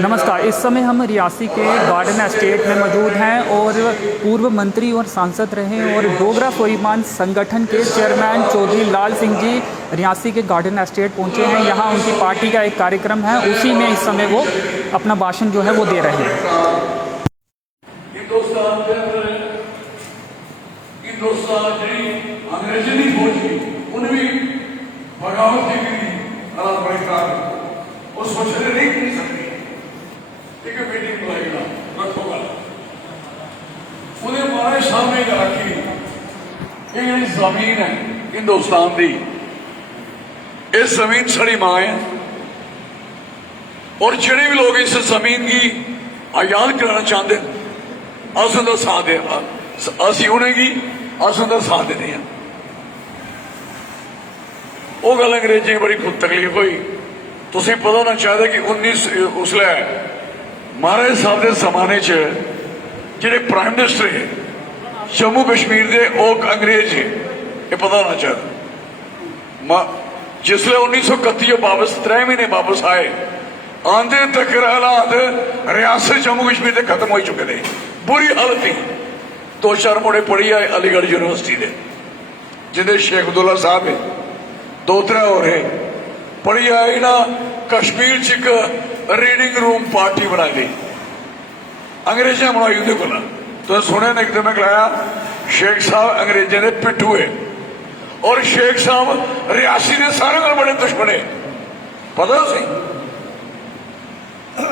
नमस्कार। इस समय हम रियासी के गार्डन एस्टेट में मौजूद हैं और पूर्व मंत्री और सांसद रहे और डोगरा स्वाभिमान संगठन के चेयरमैन चौधरी लाल सिंह जी रियासी के गार्डन एस्टेट पहुंचे हैं। यहां उनकी पार्टी का एक कार्यक्रम है, उसी में इस समय वो अपना भाषण जो है वो दे रहे हैं। सामने रखी ये जमीन है हिंदुस्तान की, इस जमीन साड़ी मां है और जिहड़े भी लोग इस जमीन की आजाद कराना चाहते हैं अस उनका साथ दे, असी उन्हेंगी अस उनका साथ देने हैं। वो गल अंग्रेजें बड़ी खुद तकलीफ हुई। तुसें पता होना चाहिए कि 19 उसलै महाराज साहब के जमाने च जिहड़े प्राइम मिनिस्टर है जम्मू कश्मीर के वो अंग्रेज है, ये पता होना चाहिए। जिसले 1931 वापस 3 महीने वापस आए, आंदे तक हालात रियासत जम्मू कश्मीर के खत्म हो चुके थे, बुरी हालत थी। 2-4 मुड़े पढ़ी आए अलीगढ़ यूनिवर्सिटी के, जिन्हें शेख अब्दुल्ला साहब है, 2-3 और है पढ़ी आए ना। कश्मीर च एक रीडिंग रूम पार्टी बनाई दी, अंग्रेजें बनाई उन्हें को। तो सुने ने एक दिन कराया शेख साहब अंग्रेजों ने पिट्ठू है और शेख साहब रियासी के सारे को बड़े दुश्मन है, पता सी।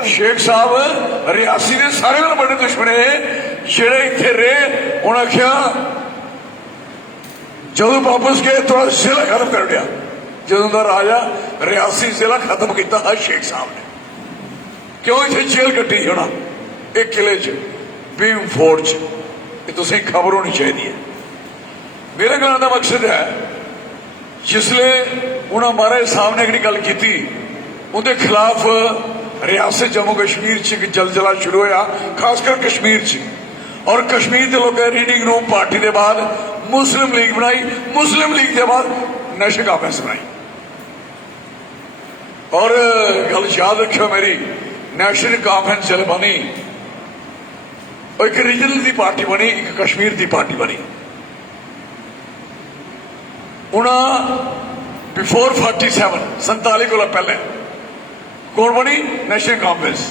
शेख साहब रियासी के सारे को बड़े दुश्मन है। जेड़े इतने रहे उन्हें आख्या जो वापस गए थोड़ा जिला खत्म कर दिया। जो का राजा रियासी जिला खत्म किया शेख साहब ने, क्यों इतने जेल कट्टी होना एक किले च भीम फोर्ट च, तुम खबर होनी चाहिए। मेरे कहने का मकसद है जिसले उन्होंने महाराज साहब ने एक गल की, उनके खिलाफ रियासत जम्मू कश्मीर च जलजला शुरू होया, खासकर कश्मीर च। और कश्मीर के लोग रीडिंग रूम पार्टी के बाद मुस्लिम लीग बनाई, मुस्लिम लीग के बाद नेशनल कॉन्फ्रेंस बनाई। और गल याद रखियो मेरी, नेशनल कॉन्फ्रेंस जल बनी एक रीजनल की पार्टी बनी, एक कश्मीर की पार्टी बनी। बिफोर 47 को पहले कौन बनी? National conference.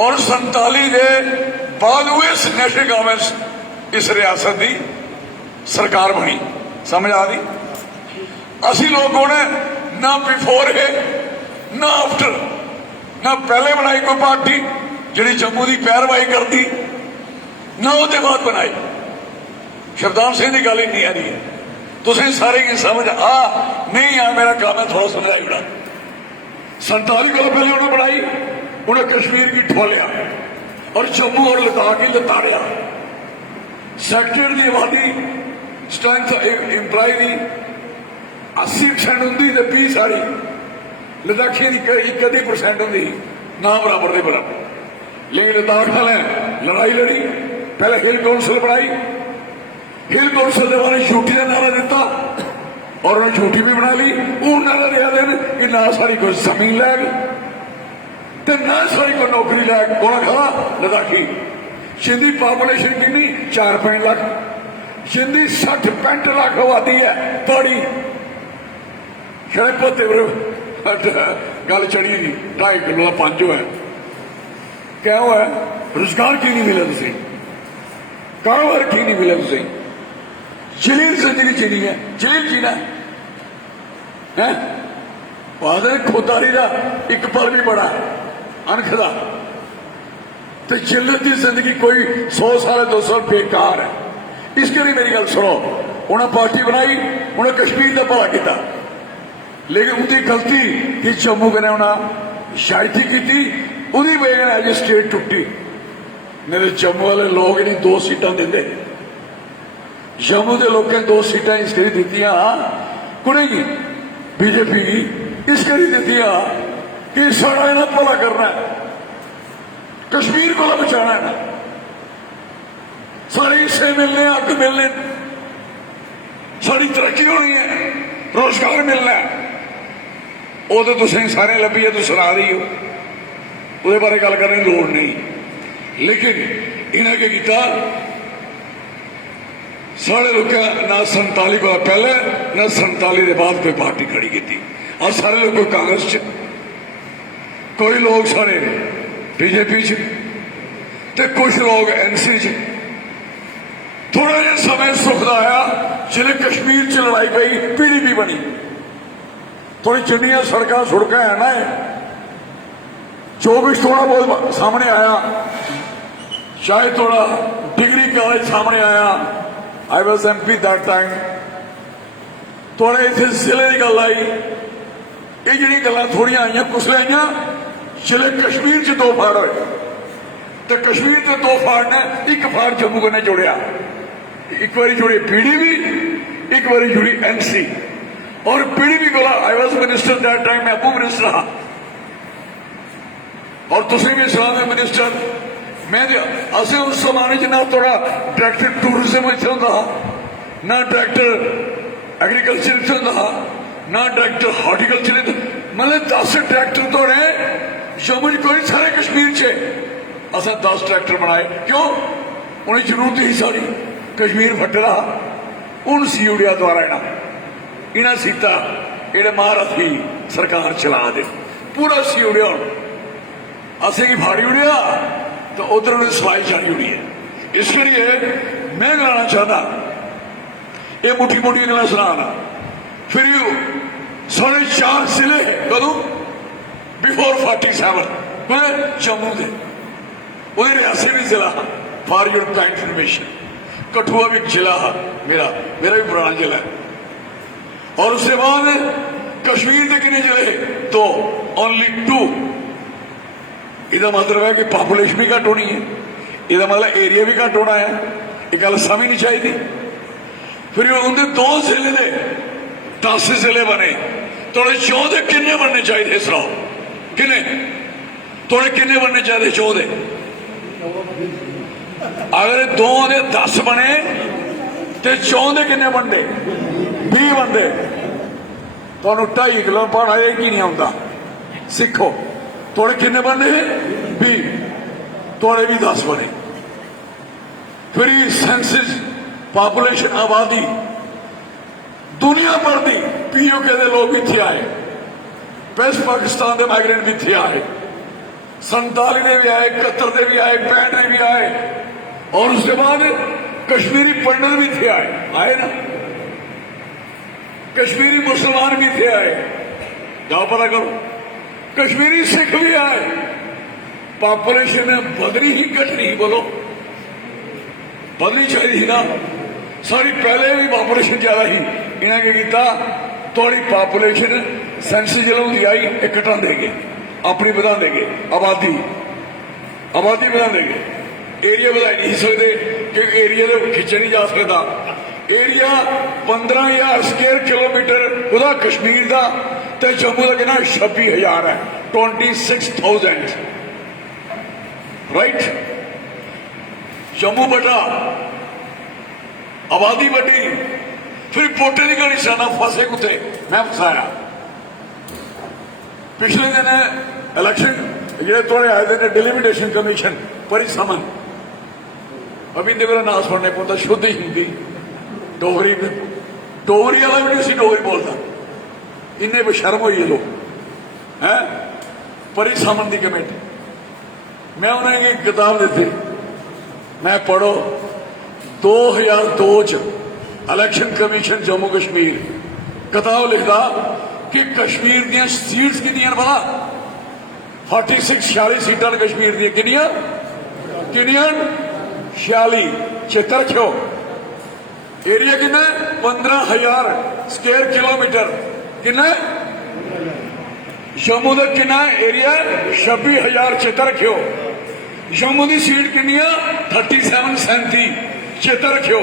और 47 के बाद हुए नेशनल कॉन्फ्रेंस इस रियासत की सरकार बनी। समझ आ रही? असी लोगों ने ना बिफोर है ना आफ्टर, ना पहले बनाई कोई पार्टी जी जम्मू की पैरवाई करती, ना उसके बाद बनाई। शब्दान सिंह की गल ही नहीं आ रही है, तुम सारे की समझ आ नहीं आ। मेरा काम है थोड़ा समझाई बड़ा। 47 को पहले उन्हें बनाई, उन्हें कश्मीर की ठोलिया और जम्मू और लद्दाख की लताड़िया। सेक्टर की आबादी स्ट्रेंथ इंप्लाई की 80% होंगी तो 20 सारी लद्दाखी की 1% होंगी, ना बराबर के बराबर। लेकिन लद्दाख वाले लड़ाई लड़ी, पहले हिल काउंसिल बनाई, हिल काउंसिल के बारे झूठी का नारा दिता और उन्होंने झूठी भी बना ली। वो नारा दिया दिन कि ना सारी कोई जमीन लै गई ना सारी कोई नौकरी लै गई। कौन खड़ा? लद्दाखी। जिंदी पॉपुलेशन कितनी? 4-5 लाख। जिंदी 60-65 लाख आबादी है बड़ी। शायद गल चढ़ी 2.5 किलो 5 है। क्या हुआ? रोजगार क्यों नहीं मिले तुझे? कारोबार क्यों नहीं मिले तुझे? जलील जिंदगी जीनी है, जलील जीना है। खुददारी का एक पल भी बड़ा है, अनख का। तो जिल्लत की जिंदगी कोई 100 साल 200 साल बेकार है। इसके लिए मेरी गल सुनो, उन्हें पार्टी बनाई, उन्हें कश्मीर का भला किया, लेकिन उनकी गलती कि जम्मू कने उन्हें शायदी की, उन्हीं वजह अज स्टेट टुटी। मेरे जम्मू वाले लोग नहीं 2 सीटां देंगे, जम्मू के लोगों ने 2 सीटां इसलिए दित्तियां कुड़े की बीजेपी इसलिए दित्तियां कि सारा इन्हें भला करना है, कश्मीर को बचाना है, सारे हिस्से मिलने, हक मिलने, सारी तरक्की होनी है, रोजगार मिलना है। वो तो तुम सारे लभी है, तुम सुना रही हो। ਉਹਦੇ ਬਾਰੇ ਗੱਲ ਕਰਨ ਦੀ ਲੋੜ नहीं। लेकिन इन्हें क्या किया, सारे लोग ना 47 को पहले ना 47 के बाद कोई पार्टी खड़ी की, और सारे लोग कोई कांग्रेस च, कोई लोग सारे बीजेपी च, ते कुछ लोग एनसी च। थोड़ा जिहा समय सुख दा आया जिले कश्मीर च लड़ाई पई, पीडीपी बनी, थोड़ी जिन्नियां सड़क सुड़क है ना, जो कुछ थोड़ा बहुत सामने आया, चाहे थोड़ा डिग्री कॉलेज सामने आया, I was MP that time, थोड़े इतने जिले की गल आई, ये जी गल् थोड़िया आई कुसले आई, जिले कश्मीर च 2 फाड़ होए, तो कश्मीर के 2 फाड़ ने एक फाड़ जम्मू कन्नै जोड़िया, एक बारी जुड़ी PDP, एक बारी जुड़ी NC, और PDP को I was minister that time, मैं अबू मिनिस्टर हाँ, और तुम भी इस्लाम के मिनिस्टर। मैं असं उस जमाने च ना थोड़ा डायरैक्टर टूरिज्म इतने होंगे, ना डायरैक्टर एग्रीकल्चर इतने होंगे, ना डायरैक्टर हॉर्टिकल्चर, मतलब 10 डायरैक्टर तो रहे जम्मू कोई, सारे कश्मीर च अस 10 डायरैक्टर बनाए। क्यों? उन्हें जरूरत ही सारी कश्मीर फटे रहा, हूँ सी उड़िया द्वारा इन्हें सीता ये महारथी सरकार चला दे, पूरा सी उड़िया, असें की फाड़ी उड़िया तो उधर उन्हें सवाई जानी उड़ी है। इस करिए मैं कहना चाहता, ये मुठी मुठी गल सुना, फिर साढ़े 4 जिले है कदों बिफोर 47 मैं जम्मू के, वो रियासी भी जिला फॉर योर इंफॉर्मेशन, कठुआ भी जिला मेरा भी पुराना जिला है, और उसके बाद कश्मीर के कितने जिले 2, ओनली 2। इसका मतलब है कि पॉपुलेशन भी घट होनी है, इसका मतलब एरिया भी घट होना है, ये गल समझ नहीं चाहिए। फिर उनके 2 जिले ने 10 जिले बने, थोड़े 14 किन्ने बनने चाहिए, इस राव किन्ने थोड़े किन्ने बनने चाहिए 14, अगर 2 के 10 बने तो 14 किन्ने बनते, 20 बनते। तो 2.5 किलो पहाड़ा एक ही नहीं आता, सीखो थोड़े किन्ने बने 20, थोड़े भी 10 बने। फिर सेंसिस पॉपुलेशन आबादी दुनिया भर की POK के लोग इतने आए, वेस्ट पाकिस्तान के माइग्रेंट भी इतने आए, 47 के भी आए, 71 के भी आए, 65 के भी आए, और उसके बाद कश्मीरी पंडित भी इतने आए ना, कश्मीरी मुसलमान भी इतने आए, जाओ पता करो, कश्मीरी सिख भी आए। पॉपुलेशन बदली ही घटनी, बोलो बदली चाहिए ना, सारी पहले भी पॉपुलेशन ज्यादा ही, इन्हें क्या किया, थोड़ी पॉपुलेशन सेंसस जो आई एक घटा देंगे, अपनी बढ़ा देंगे, आबादी बढ़ा देंगे, एरिया बढ़ा नहीं सकते क्योंकि एरिया तो खिंचा नहीं जा सकता। एरिया 15,000 स्क्वायर किलोमीटर वह कश्मीर का, तो जम्मू का कितना 26,000 है, 26,000 राइट। जम्मू बड़ा, आबादी बड़ी, फिर पोटे की निशाना फसे कुत्ते, मैं फसाया। पिछले दिन इलेक्शन ये थोड़े आए थे डिलिमिटेशन कमीशन परिसमन, अभी मेरा नाम सुनने पौता, शुद्ध हिंदी डोगरी वाला भी नहीं डोगरी बोलता, इन्ने बेशर्म हुई लोग हैं। परिसमन की कमेटी, मैं उन्हें एक किताब दी, मैं पढ़ो 2002 च इलेक्शन कमीशन जम्मू कश्मीर किताब लिखता कि कश्मीर दी सीट्स कितनी पता, 46 सीटां कश्मीर दी कितनियां 46, चेता रखो। एरिया कितना 15,000 स्क्वायर किलोमीटर, कितना जम्मू का कितना एरिया 26,000, चेता रखियो। जम्मू की सीट कितनी 37 37, चेता रखियो।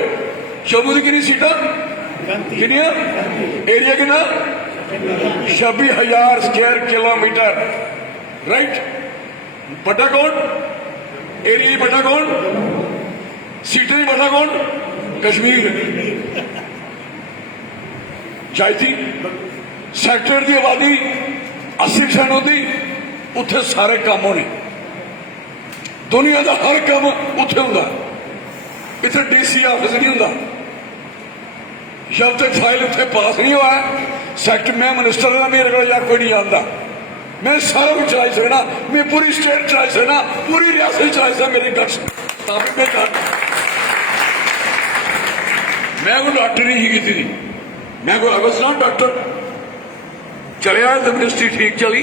जम्मू की कितनी सीटा कितनिया, एरिया कितना 26,000 स्क्वायर किलोमीटर, राइट। बड़ा कौन, एरिया बड़ा कौन, सीटें बड़ा कौन, कश्मीर। जायती सैक्टर की आबादी 80% होती, उत्थे सारे काम होने दुनिया का हर काम उत्थे हुंदा, इत्थे DC ऑफिस नहीं हुंदा। जब तक फाइल उत्थे पास नहीं हुआ सैक्टर मैं मिनिस्टर हाँ, मेरे को कोई नहीं जानता। मैं सारा कुछ चलाई सकना, मैं पूरी स्टेट चलाई सकना, पूरी रियासत चलाई सकना। मेरी गट्स मैं कोई डॉक्टर नहीं की थी, मैं कोई अगस्त ना डॉक्टर चले आया तो मिनिस्ट्री ठीक चली,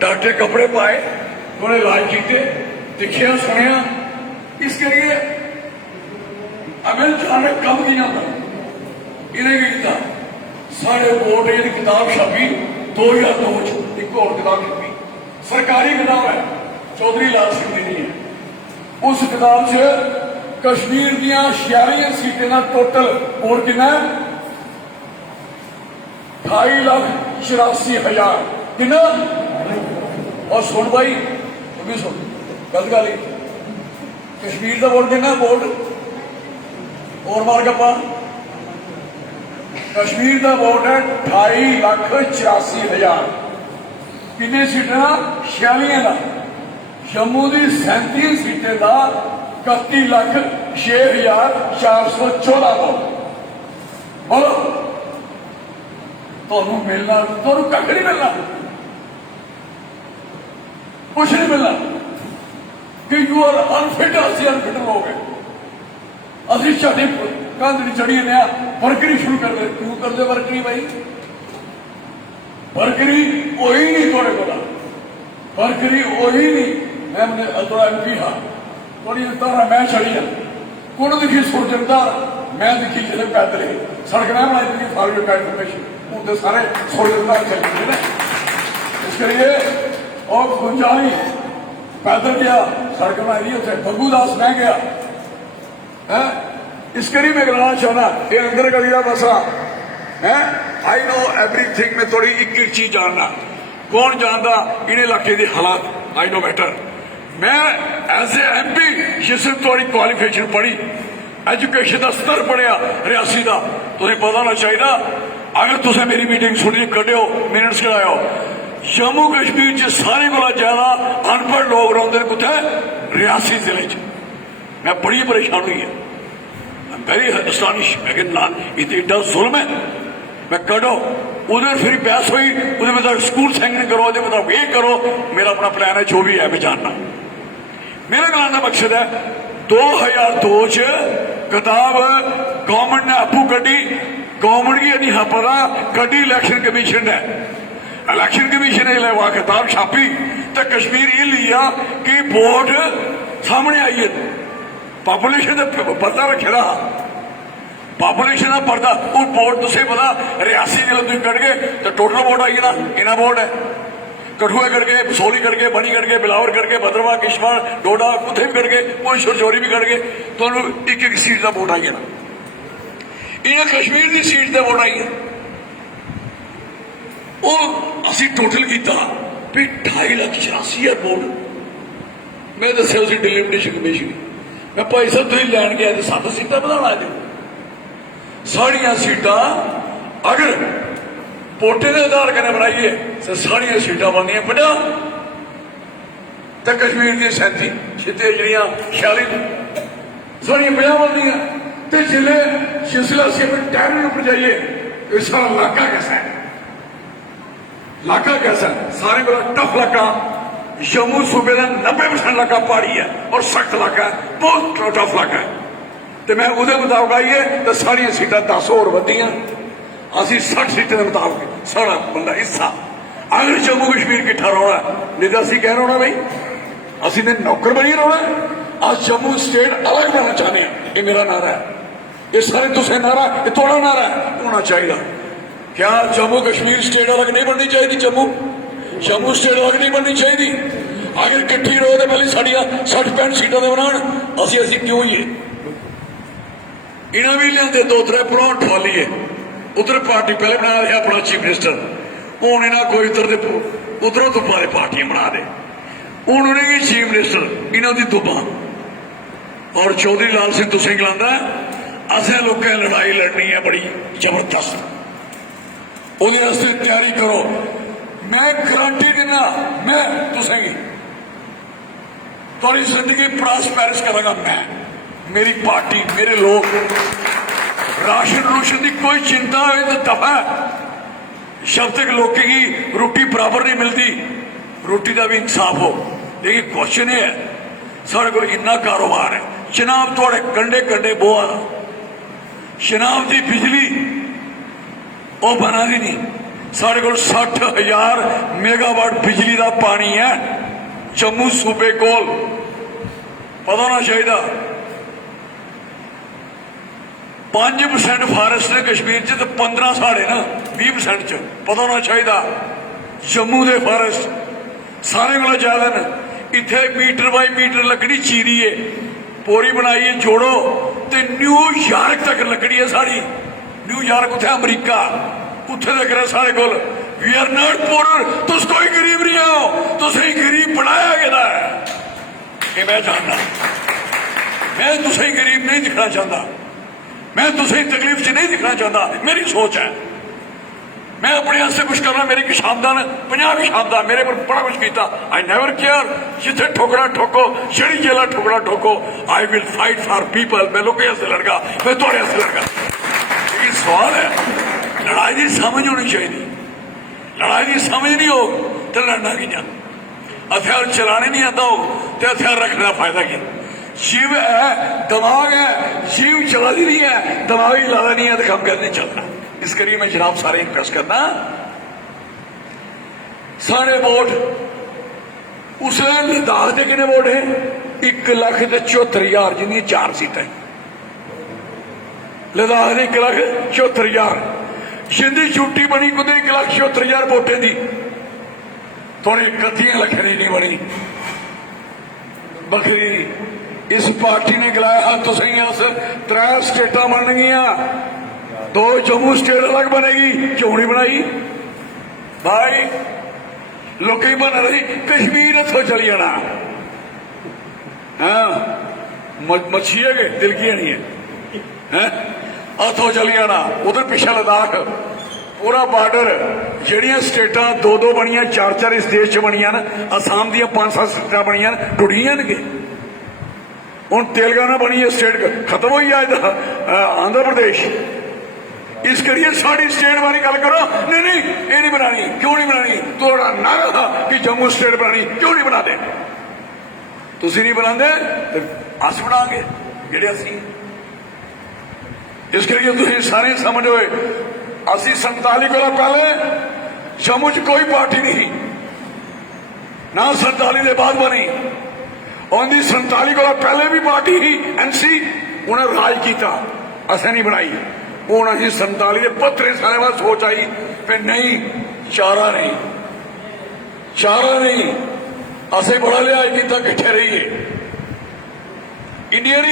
डॉक्टर कपड़े पाए, उन्हें इलाज किए, देखिया सुनिया। इस करिए अगर जाने कम नहीं आता इन्हें किया साढ़े बोर्ड की किताब छपी 2002 एक और किताब छपी, सरकारी किताब है, चौधरी लाल सिंह की नहीं है। उस किताब से कश्मीर दियां 46 सीटें का टोटल वोट कितना है 28,84,000 कितना। और सुन भाई भी सुन गलत गल कश्मीर का वोट कितना वोट और मार गप्पा कश्मीर का वोट है 28,84,000 किन्ने सीटें का 46 का। जम्मू की 37 सीटें का 31,06,414 वोट। बोलो तो मिलना तो कख नहीं मिलना, कुछ नहीं मिलना कि यू आर अनफिट। असं अनफिट लोग है, असं साड़ी कंध नहीं चढ़ी ने वर्करी शुरू कर दे। क्यों कर दे वर्करी भाई? वर्करी वही नहीं थोड़े को, वर्करी वही नहीं। मैं तो MP हाँ, थोड़ी तरह मैं चढ़ी हाँ, कौन दिखी सुरजनदार, मैं दिखी जिसे पैदल सड़क ना बनाई थी फॉर योर इन्फॉर्मेशन, उनके सारे सुरजनदार चले ना। इसलिए और गुंजाई पैदल गया, सड़क बनाई उसे बग्गूदास मैं गया है। इस करी मैं कहना चाहना ये अंदर गली का मसला है। आई नो एवरीथिंग, मैं थोड़ी एक चीज जानना, कौन जानता इन इलाके के हालात, आई नो बेटर। मैं एज ए MP जिसने थोड़ी क्वालिफिकेशन पढ़ी, एजुकेशन का स्तर पढ़िया रियासी का, तुम्हें पता होना चाहिए। अगर तुसें मेरी मीटिंग सुनी कड्यो मिनट्स कढाओ, जम्मू कश्मीर च सारे को ज्यादा अनपढ़ लोग रौंदे कुत्थे रियासी जिले च। मैं बड़ी परेशान हुई है, वेरी अस्टानिश। मैं कहना ये एडा जुल्म है। मैं कढो उधर फिर बहस हुई, उधर मतलब स्कूल सैंक्शन करो, मतलब ये करो। मेरा अपना प्लान है, जो भी है मैं जानना। मेरा कहने का मकसद है 2002 च किताब गवर्नमेंट ने आपू कड्डी, गवर्नमेंट की नहीं पता कड्डी इलेक्शन कमीशन है। इलेक्शन कमीशन ने वह किताब छापी तो कश्मीर ये लिया कि वोट सामने आई है, पॉपुलेशन का पर्दा रखे रहा, पॉपुलेशन का पर्दा वो वोट तुझे पता रियासी जो तुम कट गए तो टोटल वोट आई ना, इना वोट है। कठुए कट गए, बसोली कट गए, बनी कट गए, बिलावर कट गए, भद्रवाह, किश्तवाड़, डोडा कुत्थे भी कट गए, कोई छरचौरी भी कट गए, तो एक एक सीट का वोट आई ना। इन्हें कश्मीर की सीट का वोट आई है, वो असी टोटल किया भी 2,84,000 वोट। मैं दसिया उसी डिलिमिटेशन कमीशन, मैं भाई साहब तुम लैन गया तो 7 सीटा बढ़ा दो। साड़ियां सीटा अगर पोटे के आधार कने बनाइए तो साड़ियां सीटा बनदियां 50 तो कश्मीर दी 37 सीटें जड़ियां 46 साड़ियां 50 बनदियां। तो जिले सिलसिला से फिर टैरिफ ऊपर जाइए तो सारा इलाका कैसा है, इलाका कैसा है? सारे को टफ इलाका, जम्मू सूबे का 90% इलाका पहाड़ी है और सख्त इलाका है, बहुत टफ इलाका है। तो मैं उहदे मुताबिक आइए तो साड़ियां सीटां 10 होर वधियां, असी 60 सीटें के मुताबिक सारा बंदा हिस्सा। अगर जम्मू कश्मीर किट्ठा रौना नहीं तो असी कह रौना भाई असी ने नौकर बनी रौना। आज जम्मू स्टेट अलग बनना चाहते हैं, ये मेरा नारा है, ये सारे तुसे नारा, ये थोड़ा नारा है होना चाहिए। क्या जम्मू कश्मीर स्टेट अलग नहीं बननी चाहिए? जम्मू स्टेट अलग नहीं बननी चाहिए। अगर किट्ठी रहो तो पहले साड़ियां 60-65 सीटां दे बनान, असी क्यों ही इन्हें भी लिया 2-3 प्लॉट ठवालीए। उधर पार्टी पहले बना लिया अपना चीफ मिनिस्टर, हूं इन्हें कोई उधरों तो पहले पार्टियां बना दे, हूं उन्हें चीफ मिनिस्टर इन्हों की दुबा। और चौधरी लाल सिंह तुसें गलांदा असें लोकें लड़ाई लड़नी है बड़ी जबरदस्त, ਉਹਦੇ वास्ते तैयारी करो। मैं गारंटी देना, मैं तुसें थोड़ी जिंदगी प्रॉस्पेरस करांगा मैं, मेरी पार्टी, मेरे लोग। राशन रूशन की कोई चिंता हो तो दफा। जब तक लोगों की रोटी बराबर नहीं मिलती, रोटी का भी इंसाफ हो। लेकिन क्वेश्चन ये है, साढ़े को इन्ना कारोबार है जनाब, थोड़े कंडे कंडे बोआ जनाब की बिजली वो बना दी नहीं। साढ़े को 60,000 मेगावाट बिजली का पानी है जम्मू सूबे कोल, पता होना चाहिए। 5% फारेस्ट ने कश्मीर च, 15 साढ़े ना 20% च, पता होना चाहिए। जम्मू के फारेस्ट सारे को ज्यादा न। इतने मीटर बाई मीटर लकड़ी चीरी है, पोरी बनाई है, जोड़ो तो न्यूयॉर्क तक लकड़ी है साड़ी। न्यूयॉर्क उठे अमरीका, उत्थे तक है सारे को। वी आर नॉट पोरर, तुस कोई गरीब नहीं हो, तुसें गरीब बनाया गया है। मैं जानना, मैं तुसें गरीब नहीं दिखना चाहता, मैं तुसें तकलीफ च नहीं दिखना चाहता। मेरी सोच है, मैं अपने वास्ते कुछ करना। मेरी किशामदा ने 50 किशामदा मेरे पर बड़ा कुछ किया। आई नेवर केयर, जिथे ठोकरा ठोको, जड़ी जेला ठोकरा ठोको। I will fight for people. मैं लोगों से लड़गा, मैं थोड़े से लड़गा। लेकिन सवाल है, लड़ाई की समझ होनी चाहिए। लड़ाई की समझ नहीं हो तो लड़ना कि हथियार चलाने नहीं आता हो तो हथियार रखना फायदा क्या। जीव है, दिमाग है, जीव चला दी नहीं है, दिमाग ही लादा नहीं है तो काम करने चलता। इस करिए मैं जनाब सारे रिक्वेस्ट करना, सारे वोट उस लद्दाख के कितने वोट है? 1,74,000 जिन्नी 4 सीटें लद्दाख ने 1,74,000 जिंदी छुट्टी बनी कुछ 1,74,000 वोटें दी। थोड़ी 31 लाख की नहीं बनी बकरी। इस पार्टी ने गलाया हाथ तो सही अस 3 स्टेटा बन गई, 2 जम्मू स्टेट अलग बनेगी, क्यों नहीं बनाई भाई? लोग बन रही कश्मीर इतों चली जाना। हाँ मच्छी है कि दिल की नहीं है, इतों चली जाना। उधर पिछला लद्दाख पूरा बॉर्डर जड़िया स्टेटा 2-2 बनिया, 4-4 इस देश च बनिया न। आसाम दियां 5-7 स्टेटा बनिया टुटियां न के। हूं तेलंगाना बनी है स्टेट, खत्म हो गया आंध्र प्रदेश। इस करिए साड़ी स्टेट बारे गल करो। नहीं नहीं ये नहीं बनानी, क्यों नहीं बनानी? थोड़ा नारा था कि जम्मू स्टेट बनानी, क्यों नहीं बनाते? तुसी नहीं बनाते तो अस बनांगे जेडे असी। इस करके तुम सारे समझो, असी 47 को पहले जम्मू च कोई पार्टी नहीं ना, 47 के बाद बनी। उन्हें 47 को पहले भी पार्टी ही एनसी, उन्हें राज किया, असें नहीं बनाई। हूँ अं 47 के 72 साल बाद सोच आई फिर नहीं, चारा नहीं, चारा नहीं, असें बड़ा लिहाज किया, कट्ठे रहिए। इन्हें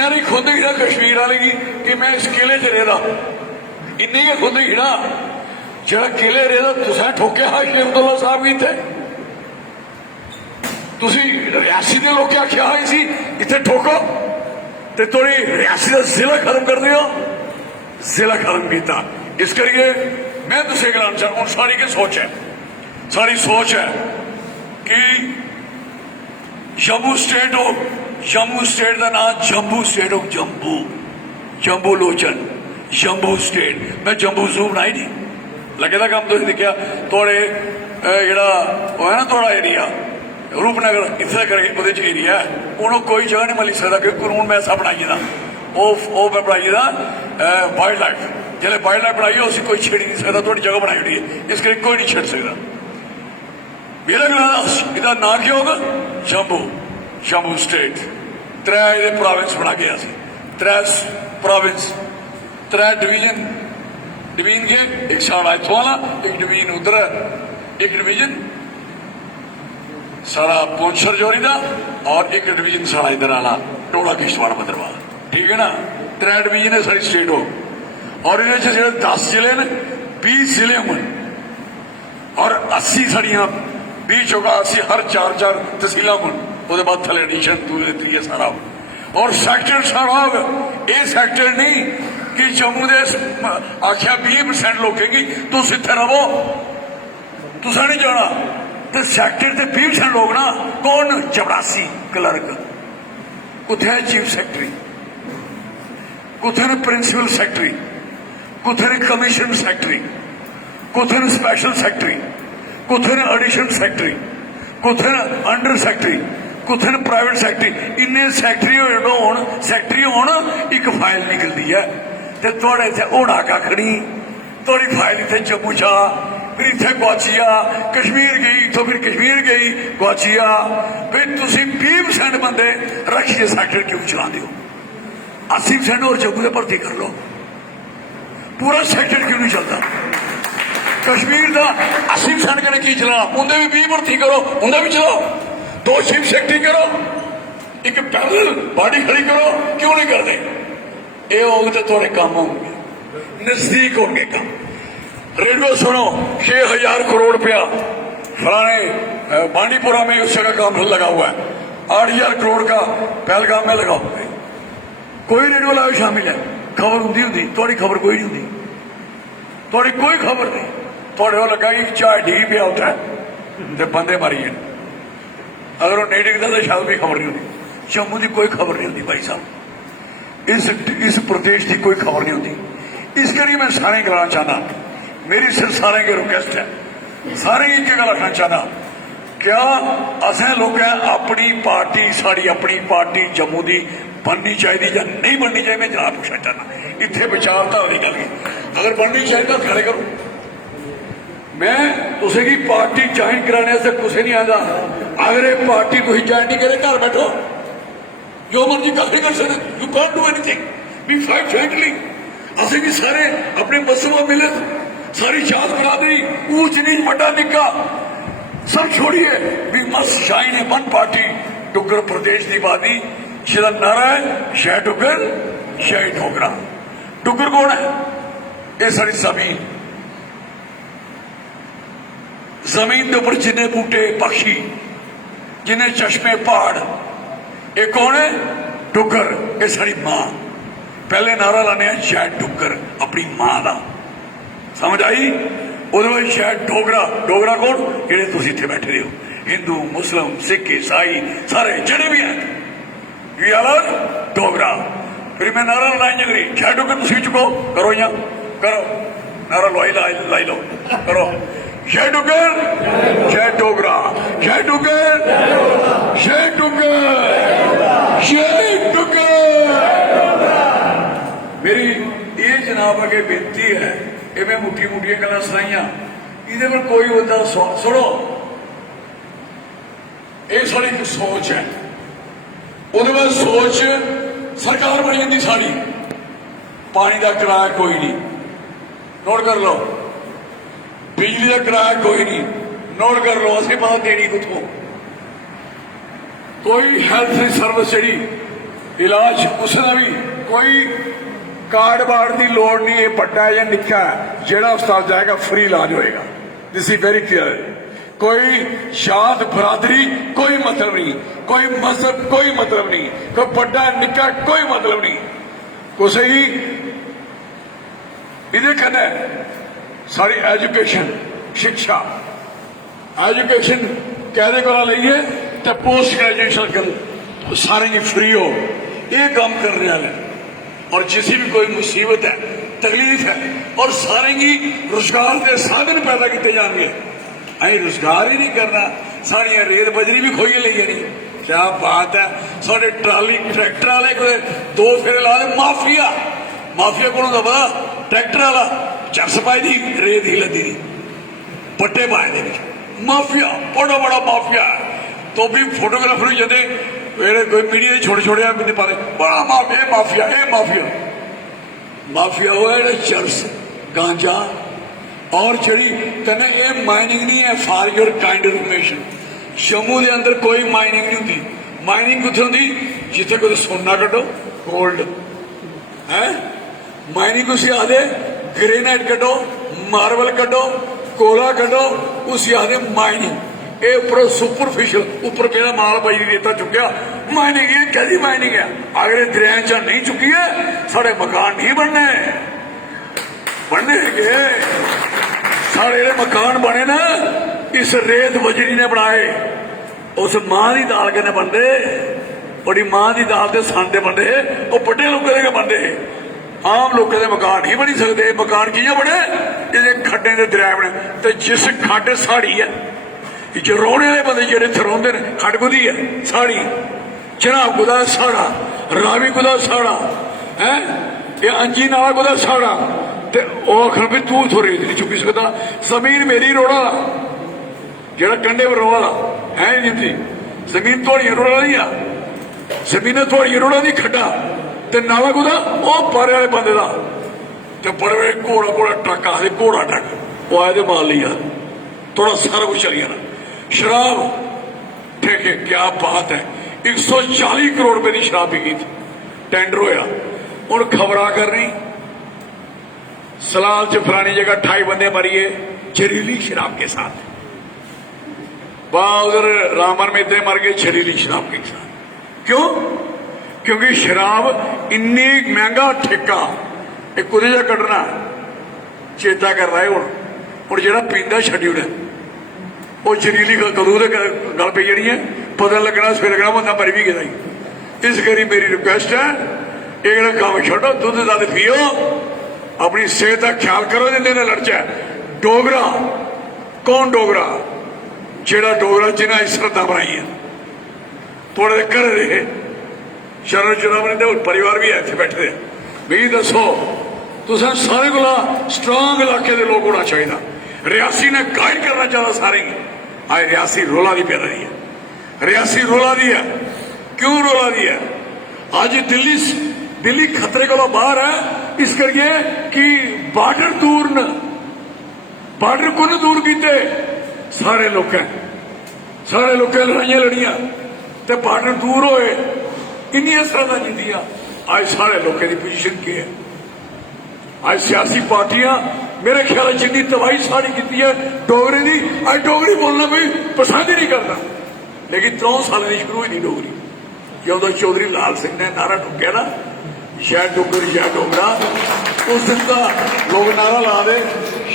नहीं खुद ही ना कश्मीर वाले की कि मैं इस किले च रेदा, इन्नी के खुद ही ना जरा किले रेदा तुसें ठोकिया हा शेख अब्दुल्ला साहब की इत्थे। तुसी रियासी के लोग आख्या सी इत्थे ठोको ते थोड़ी रियासी का जिला खत्म कर दियो, जिला खत्म किया। इस करिए मैं तुझे गलाना चाहूँ, हूँ सारी की सोच है, सारी सोच है कि जम्मू स्टेट हो, जम्मू स्टेट का नाम जम्मू स्टेट हो, जम्मू जम्बू लोचन जम्मू स्टेट। मैं जम्बू जू बनाई नहीं लगे था काम। तुम देखा थोड़े जरा वो है ना थोड़ा एरिया रूपनगर इतने करके एरिया है, उन्होंने कोई जगह नहीं मिल सकता क्योंकि कानून मैं ऐसा बनाई था। मैं बनाई था वाइल्ड लाइफ, जिसने वाइल्ड लाइफ बनाई है उसे कोई छेड़ नहीं सकता, थोड़ी जगह बनाई हुई है, इस करके कोई नहीं छेड़ सकता। मेरा कहना ना क्या होगा, जम्मू जम्मू स्टेट। 3 प्रोविंस बना गया, 3 प्रोविंस, 3 डिवीजन, डिवीजन के एक साढ़ा इतों वाला, एक डिवीजन उधर, एक डिवीजन सारा पुंछ रजौरी का और एक डिवीजन सारा इधर आला टोड़ा किश्तवाड़ भद्रवाह। ठीक है ना, 3 डिवीजन है सारी स्टेट हो। और ये 10 जिले ने 20 जिले होंगे और 80 साड़ियां 20 होगा 80 हर 4-4 तहसील होंगे। बाद थले एडिशन दूसरी है सारा हो। और सैक्टर सारा होगा, ये सैक्टर नहीं कि जम्मू के आख्या 20% लोगों की तुम इतने रहो, तुसा नहीं जाना, तो सैक्टर से 20% लोग ना कौन 84 क्लर्क कुत्थे है चीफ सैक्टरी कुत्थे ने प्रिंसिपल सैक्टरी कुत्थे ने कमीशन सैक्टरी कुत्थे ने स्पैशल सैक्टरी कुत्थे ने एडिशन सैक्टरी कुत्थे ने अंडर सैक्टरी कुत्थे ने प्राइवेट सैक्टरी इन्ने सैक्टरी होण एक फाइल निकलती है तो थोड़े इतने होना कख नहीं थोड़ी फाइल इतने जम्मू चा फिर इतने गुआचिया कश्मीर गई तो फिर कश्मीर गई गुआचिया फिर तुम 20% बंदे रखिए सैक्टर क्यों चलाते हो 80% और जम्मू से भर्ती कर लो पूरा सैक्टर क्यों नहीं चलता कश्मीर का 80% कने की चला उन्हें भी 20 भर्ती करो उन्हें भी चलाओ 2 चीफ सैक्टरी करो एक पैरल बॉडी खड़ी करो क्यों नहीं करते ये होंगे तो थोड़े काम होंगे नजदीक होंगे काम रेलवे सुनो 6000 करोड़ रुपया फलाने बांडीपुरा में उस जगह काम लगा हुआ है 8000 करोड़ का पहलगाम में लगा हुआ है कोई रेलवे लाइव शामिल है खबर होंगी थोड़ी खबर कोई नहीं होंगी थोड़ी कोई खबर नहीं थोड़े वो लगा कि चाहे डिग पिया होता है तो बंदे मारी है अगर वो नहीं डिगता तो शायद भी खबर नहीं होती जम्मू की कोई खबर नहीं होती भाई साहब इस प्रदेश की कोई खबर नहीं होती इस करिए मैं सारे गलाना चाहना मेरी सिर्फ सारे की रिक्वेस्ट है सारे एक गल आखना चाहना क्या असें लोग अपनी पार्टी साड़ी अपनी पार्टी जम्मू की बननी चाहिए या नहीं बननी चाहिए मैं जनाब पूछना चाहना इतने विचारधारा की गल अगर बननी चाहिए तो खड़े करो मैं तुसे की पार्टी ज्वाइन कराने से कुछ नहीं आता अगर ये पार्टी तुम ज्वाइन नहीं करे घर बैठो जो मर्जी कल नहीं कर सकते you can't do anything be fight jointly असं भी सारे अपने मसलों मिले सारी जात बना दी ऊंच नीच बड़ा निका सब छोड़िए we must join a one party Duggar Pradesh की बादी जिसका नारा है जय डुग्गर जय डोगरा डुग्गर कौन है ये सारी जमीन जमीन के ऊपर जिन्ने बूटे पक्षी जिन्ने चश्मे पहाड़ ये कौन है डुग्गर ये सारी मां पहले नारा लाने जय डुग्गर अपनी मां का समझ आई उस जय डोगरा डोगरा कौन जेडे तुम इतने बैठे हो हिंदू मुस्लिम सिख ईसाई सारे जड़े भी हैं अलग डोगरा फिर मैं नारा लाई जगरी जय डुग्गर तुम चुको करो यहाँ करो नारा लाई लो करो जय डुग्गर जय डोगरा जय डुग्गर जय डुग्गर जय डुग्गर मेरी ये जनाब अगे बेनती है ये मैं मुट्ठी मुट्ठिया गल्लां सुनाइयां इहदे पर कोई बंदा सुनो ये साड़ी एक सोच है उहदे बाद सोच सरकार बनी जाती साड़ी पानी का किराया कोई नहीं नोट कर लो बिजली का किराया कोई नहीं नोट कर लो असं पता देनी कुतों कोई हेल्थ सर्विस जी इलाज उसका भी कोई कार्ड वार्ड की लौड़ नहीं है बड़ा है या निका है जेड़ा अस्पताल जाएगा फ्री इलाज होएगा दिस इज वेरी क्लियर कोई जात बरादरी कोई मतलब नहीं कोई मजहब कोई मतलब नहीं कोई बड़ा निका कोई मतलब नहीं कुछ ही इहदे कन्नै सारी एजुकेशन शिक्षा एजुकेशन कहदे कोला लईए तो पोस्ट ग्रेजुएशन सारे की फ्री हो ये काम कर रहा है और जिसी भी कोई मुसीबत है तकलीफ है और सारे की रोजगार के साधन पैदा किए जाएंगे अं रोजगार ही नहीं करना साड़ियाँ रेत बजरी भी खोई ली जानी क्या बात है साढ़े ट्राली ट्रैक्टर वाले को 2 फेरे ला दे माफिया माफिया को पता ट्रैक्टर वाला चरस पाई थी रेत ही लदी थी पट्टे पाए थे माफिया बड़ा बड़ा माफिया है तो भी फोटोग्राफर भी जाते मेरे कोई मीडिया छोटे छोटे मैंने पा बड़ा माफिया माफिया ये माफिया माफिया हुआ है चरस गांजा और जड़ी कहना ये माइनिंग नहीं है for your kind information Jammu के अंदर कोई माइनिंग नहीं होती माइनिंग कितने होती जिथे कोई सोना कटो गोल्ड है माइनिंग उसी आदे ग्रेनाइट कटो मार्बल कटो कोला कटो उसी आदे माइनिंग ये उपर सुपरफिशियल उपर कहना माल पाई रेता चुकया माइनिंग ये कैसी माइनिंग है अगर दरिया च नहीं चुकी है साढ़े मकान नहीं बनने बनने के साढ़े मकान बने ना इस रेत बजरी ने बनाए। उस मां की दाल कन्नै बनते, बड़ी मां की दाल के सांडे बनते, वो बड़े लोगों के बनते। आम लोगों के मकान नहीं बनी सकते। मकान कियां बने? ये खड्डे के दरिया बने। तो जिस खड्ड साड़ी है, रोने वाले बंदे जेडे थरोंदे ने, खड्ड कुदी है साड़ी, चनाब कुदा साड़ा, रावी कुदा साड़ा है, ये अंजी नाला कुदा साड़ा। ते आखर भी तू इथों रेत नहीं चुकी सकता। जमीन मेरी रोड़ा जेड़ा कंडे पर रोड़ा है नहीं, जमीन थोड़ी रोड़ा नहीं आ, जमीन थोड़ी रोड़ा नहीं खड्डा। ते नाला कुदा ओ पारे वाले बंदे दा। ते बड़े बड़े घोड़ा घोड़ा ट्रक आखदे, घोड़ा ट्रक वो आए तो माल लिया, थोड़ा सारा कुछ चली जाना। शराब ठेके, क्या बात है, 140 करोड़ रुपए की शराब बिकी थी, टेंडर होया। हुण खबरां करनी सलाल च फलानी जगह 28 बंदे मरिए जहरीली शराब के साथ। उधर रामन में इतने मर गए जहरीली शराब के साथ। क्यों? क्योंकि शराब इन्नी महंगा ठेका, एक कुछ जा कटना चेता कर रहा है। हुण जेड़ा पींदा छड्डी उड़े वो जहरीली कदू दे गल पई जानी है, पता लगना सवेरे लगना बंदा मरी भी गया। इस करी मेरी रिक्वेस्ट है, ये काम छोड़ो, दुध दध पियो, अपनी सेहत का ख्याल करो। जिंदे ने लड़चा डोगरा, कौन डोगरा? जेड़ा डोगरा जिन्हें इस श्रद्धा बनाई है, थोड़े घर रहे शरण चुना बने, तो परिवार भी इतने बैठे भी। दसो तुसें सारे को स्ट्रांग इलाके के लोग होना चाहिए। रियासी ने गाइड करना चाहिए सारे। आज रियासी रोला दी पैदा नहीं है, रियासी रोला दी है। क्यों रोला दी है? आज दिल्ली खतरे को बाहर है, इस करके कि बार्डर दूर न, बार्डर को दूर किते सारे लोग लड़ाइया लड़िया तो बार्डर दूर होए, इन्नियां सरहदां जिंदियां। आज सारे लोगों की पोजीशन की है? आज सियासी पार्टियां मेरे ख्याल जिन्नी तबाही साड़ी की है डोगरी की, आज डोगरी बोलना कोई पसंद ही नहीं करता। लेकिन 3 साल की शुरू हुई नहीं डोगरी, जो चौधरी लाल सिंह ने नारा ठुकिया ना, शह डुगर शह डोगरा, उस दिन का लोग नारा ला दे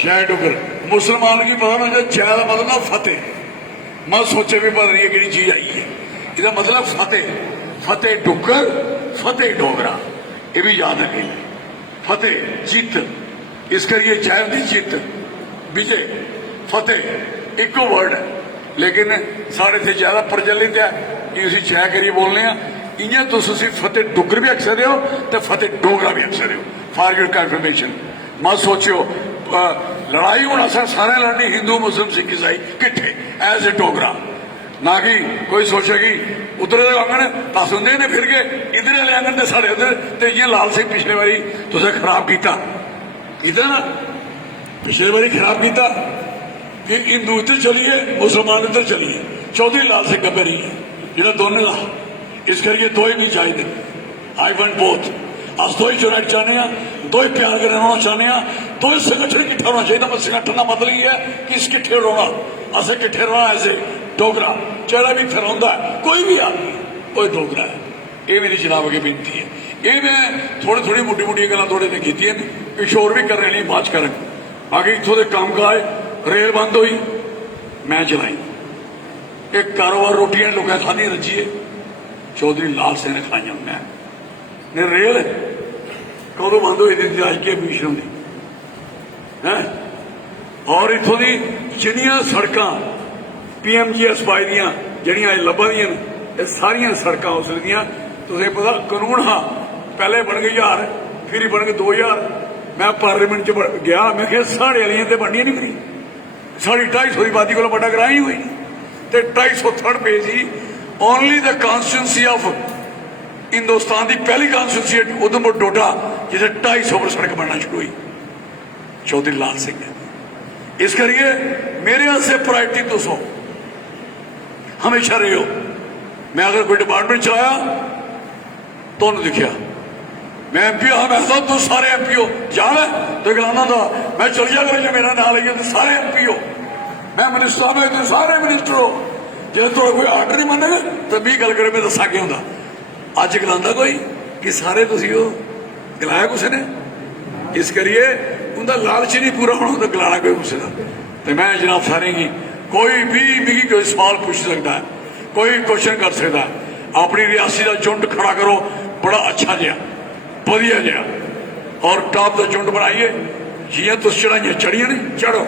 शह डुगर। मुसलमान की पता ना जय का मतलब ना फतेह, मैं सोचे भी पता नहीं कि चीज आई है, इसका मतलब फतेह, फतेह डुगर फतेह डोगरा, ये भी याद रखें। फतेह जीत, इस करिए जय होती जीत, विजय फतेह एको वर्ड है। लेकिन साढ़े इतने ज्यादा प्रचलित है कि उसी जय करिए बोलने, इं तुम फतेह डुगर भी आख सकते हो तो फतेह डोगरा भी आख सकते हो। फॉर योर कंफर्मेशन, मत सोचो लड़ाई होना सारे लड़नी हिंदू मुस्लिम सिख ईसाई किट्ठे एज ए डोगरा, ना कि कोई सोचे कि उधर आंगन दस होंगे ने फिर के इधर वाले आंगन तो साढ़े उधर। तो जियां लाल सिंह पिछले बारी तुसें खराब किया, इधर ना पिछले बारी खराब किया कि हिंदू इधर चलिए मुसलमान इधर चलिए, चौधरी लाल सिंह गब्बर ही है जिन्हें दोनों का, इस करके दो ही नहीं चाहिए। आई वंट बोथ, अस दो ही यूनाइट चाहते हैं, दो ही प्यार के रहना चाहते हैं, दो ही संगठन किट्ठा होना चाहिए। मैं संगठन का मतलब ये है कि इस किट्ठे रोना, असें किट्ठे रोना ऐसे डोगरा, चेहरा भी फिरौंदा है, कोई भी आदमी कोई डोगरा है। ये मेरी जनाब अगे बेनती है। ये मैं थोड़ी थोड़ी मोटी मोटी गल्लां थोड़े ने कीतियां, कुछ होर भी कर रहे हैं बाद च करन। आगे इत्थों दे कामकाज, रेल बंद हुई मैं चलाई, एक कारोबार रोटियां लोगों खाधी रजिए चौधरी लाल सिंह ने खाइया, मैं रेल कदों बंद हुई थी आज के मिशन की है। और इतों की जिन्नियां सड़कां PMGS पाई दियां जड़ियां लभा दियां ये सारियां सड़कां उस दियां, तुसें पता कानून हाँ पहले बन गए 1000 फिर ही बन गए 2000। मैं पार्लीमेंट च गया, मैं क्या साढ़े वालियां तो बननियां नहीं फिरी, साढ़ी 250 की आबादी को बड़ा ग्रां ही हुई तो 253 page he only the constituency of Hindustan की पहली कॉन्स्टिट्यूंसी उधमपुर डोडा जिसे 250 पर सड़क बनना शुरू हुई चौधरी लाल सिंह ने। इस करिए मेरे वास्ते प्रायोरिटी 200 हमेशा रहे हो। मैं अगर कोई डिपार्टमेंट चलाया तो उन्होंने दिखा मैं MP हाँ, मैं सब तुम सारे MP हो जान है तो गलाना था मैं चल जा करेंगे मेरा नाम लेके तो सारे MP हो, मैं मिनिस्टर में तो सारे मिनिस्टर हो। जो थोड़ा कोई आर्डर नहीं मनेगा तो भी गल करे मैं दसा क्या होंगे। अज गलांदा कोई कि सारे तुसी हो, गलाया कुछ ने। इस करिए उनका लालच नहीं पूरा होना तो गलाना कोई कुछ का। तो मैं जनाब सारे की कोई भी मिगी कोई सवाल पूछ सकता है, कोई क्वेश्चन कर सकता है। अपनी रियासी का झुंड खड़ा करो, बड़ा अच्छा जहा वधिया जहा, और टॉप का झुंड बनाइए। जियां तुस चढ़ाइया चढ़िया नहीं चढ़ो,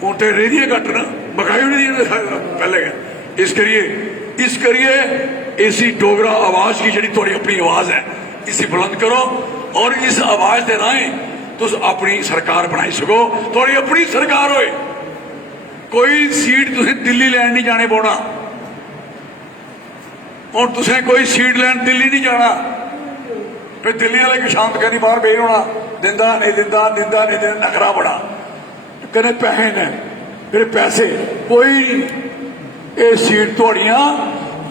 हूँ तो रेहदियां कट्टना मकाई नहीं पहले गए। इस करिए इसी डोगरा आवाज की जी थोड़ी अपनी आवाज है, इसी बुलंद करो, और इस आवाज के राहें तुस अपनी सरकार बनाई सको, थोड़ी अपनी सरकार होए। कोई सीट तुम दिल्ली लैन नहीं जाने पौना, और तुसें कोई सीट लैन दिल्ली नहीं जाना, फिर दिल्ली वाले शांत करनी बाहर बेर होना, दिंदा नहीं दिंदा, दिंदा नहीं दिंदा, नखरा बड़ा, कहने पैसे ने, फिर पैसे कोई नहीं। ये सीट थोड़ियां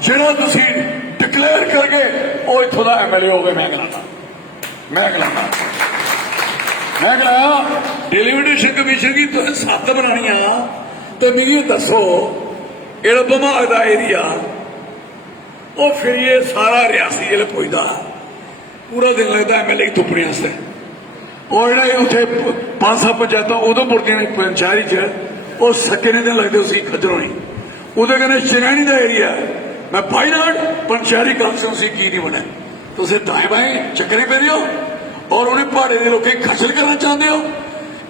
जिहड़ा तुसी डिक्लेयर कर गए वो इत्थों का MLA हो गए। मैं गलाया डिलिमिटेशन कमीशन की तुसें 7 बनानिया, तो मिगी दसो एड़ा भमाग का एरिया, और फिर ये सारा रियासी जिले पुजदा पूरा दिन लगता MLA की तुप्पने आस्ते। और जो उत्थे 5-7 पंचायत उधमपुर दी शहरी च वो सके दिन लगते उसी खज्जर होनी, उहदे कन्नै चनैनी का एरिया, मैं वायनाड पंचायती कांस्टिट्यूंसी की नहीं बने, तो दाएं बाएं चक्करे पे हो, और उन्हें पहाड़े के लोग खचल करना चाहते हो।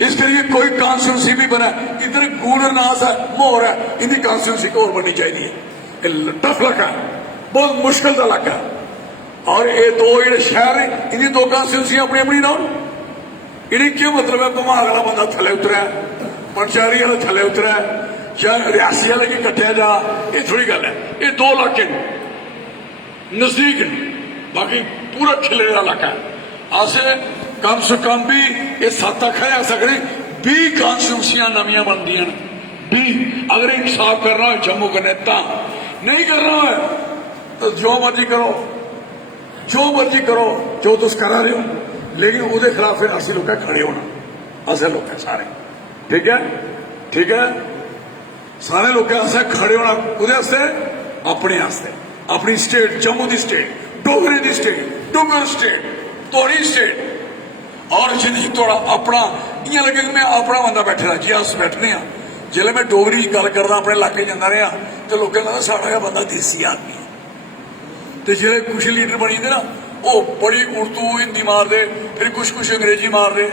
इस करिए कोई कांस्टिट्यूंसी भी बना, इधर गूढ़नास है, मोहर है, इनकी कांस्टिट्यूंसी को और बननी चाहिए। टफ इलाका है, बहुत मुश्किल का इलाका है, और ये दो जो शहर है इन्हीं 2 कांस्टिट्यूंसी अपनी अपनी ना, इन्हें क्यों मतलब है भमाग वाला बंदा थले उतरा, पंचायती वाला थले उतरा, या रियासी वाले की कट्टिया जा, ये थोड़ी गल है। ये 2 इलाके नजदीक ने, बाकी पूरा खिले का इलाका है। असे कम से कम भी ये 7 आखा सकते 20 कांस्टिट्यूंसियां नवियां बनदियां, 20। अगर इंसाफ करना हो जम्मू कन्नै तां, नहीं करना है तो जो मर्जी करो, जो तुम करा रहे हो, लेकिन उसके खिलाफ फिर असं लोग खड़े होना, असें लोग सारे ठीक है, सारे लोग असें खड़े होना उसदे अपने आस्ते, अपनी स्टेट, जम्मू की स्टेट, डोगरे की स्टेट, डुग्गर स्टेट, थोड़ी स्टेट, और जिंदगी थोड़ा अपना इं लगे कि मैं अपना बंदा बैठे जी, अस बैठने जिले मैं डोगरी गल करदा अपने इलाके जाता रहा, तो लोगों लगता साड़ा बंदा देसी आदमी है। तो जिले कुछ लीडर बनी दे ना, वो बड़ी उर्दू हिंदी मार दे, फिर कुछ अंग्रेजी मार दे,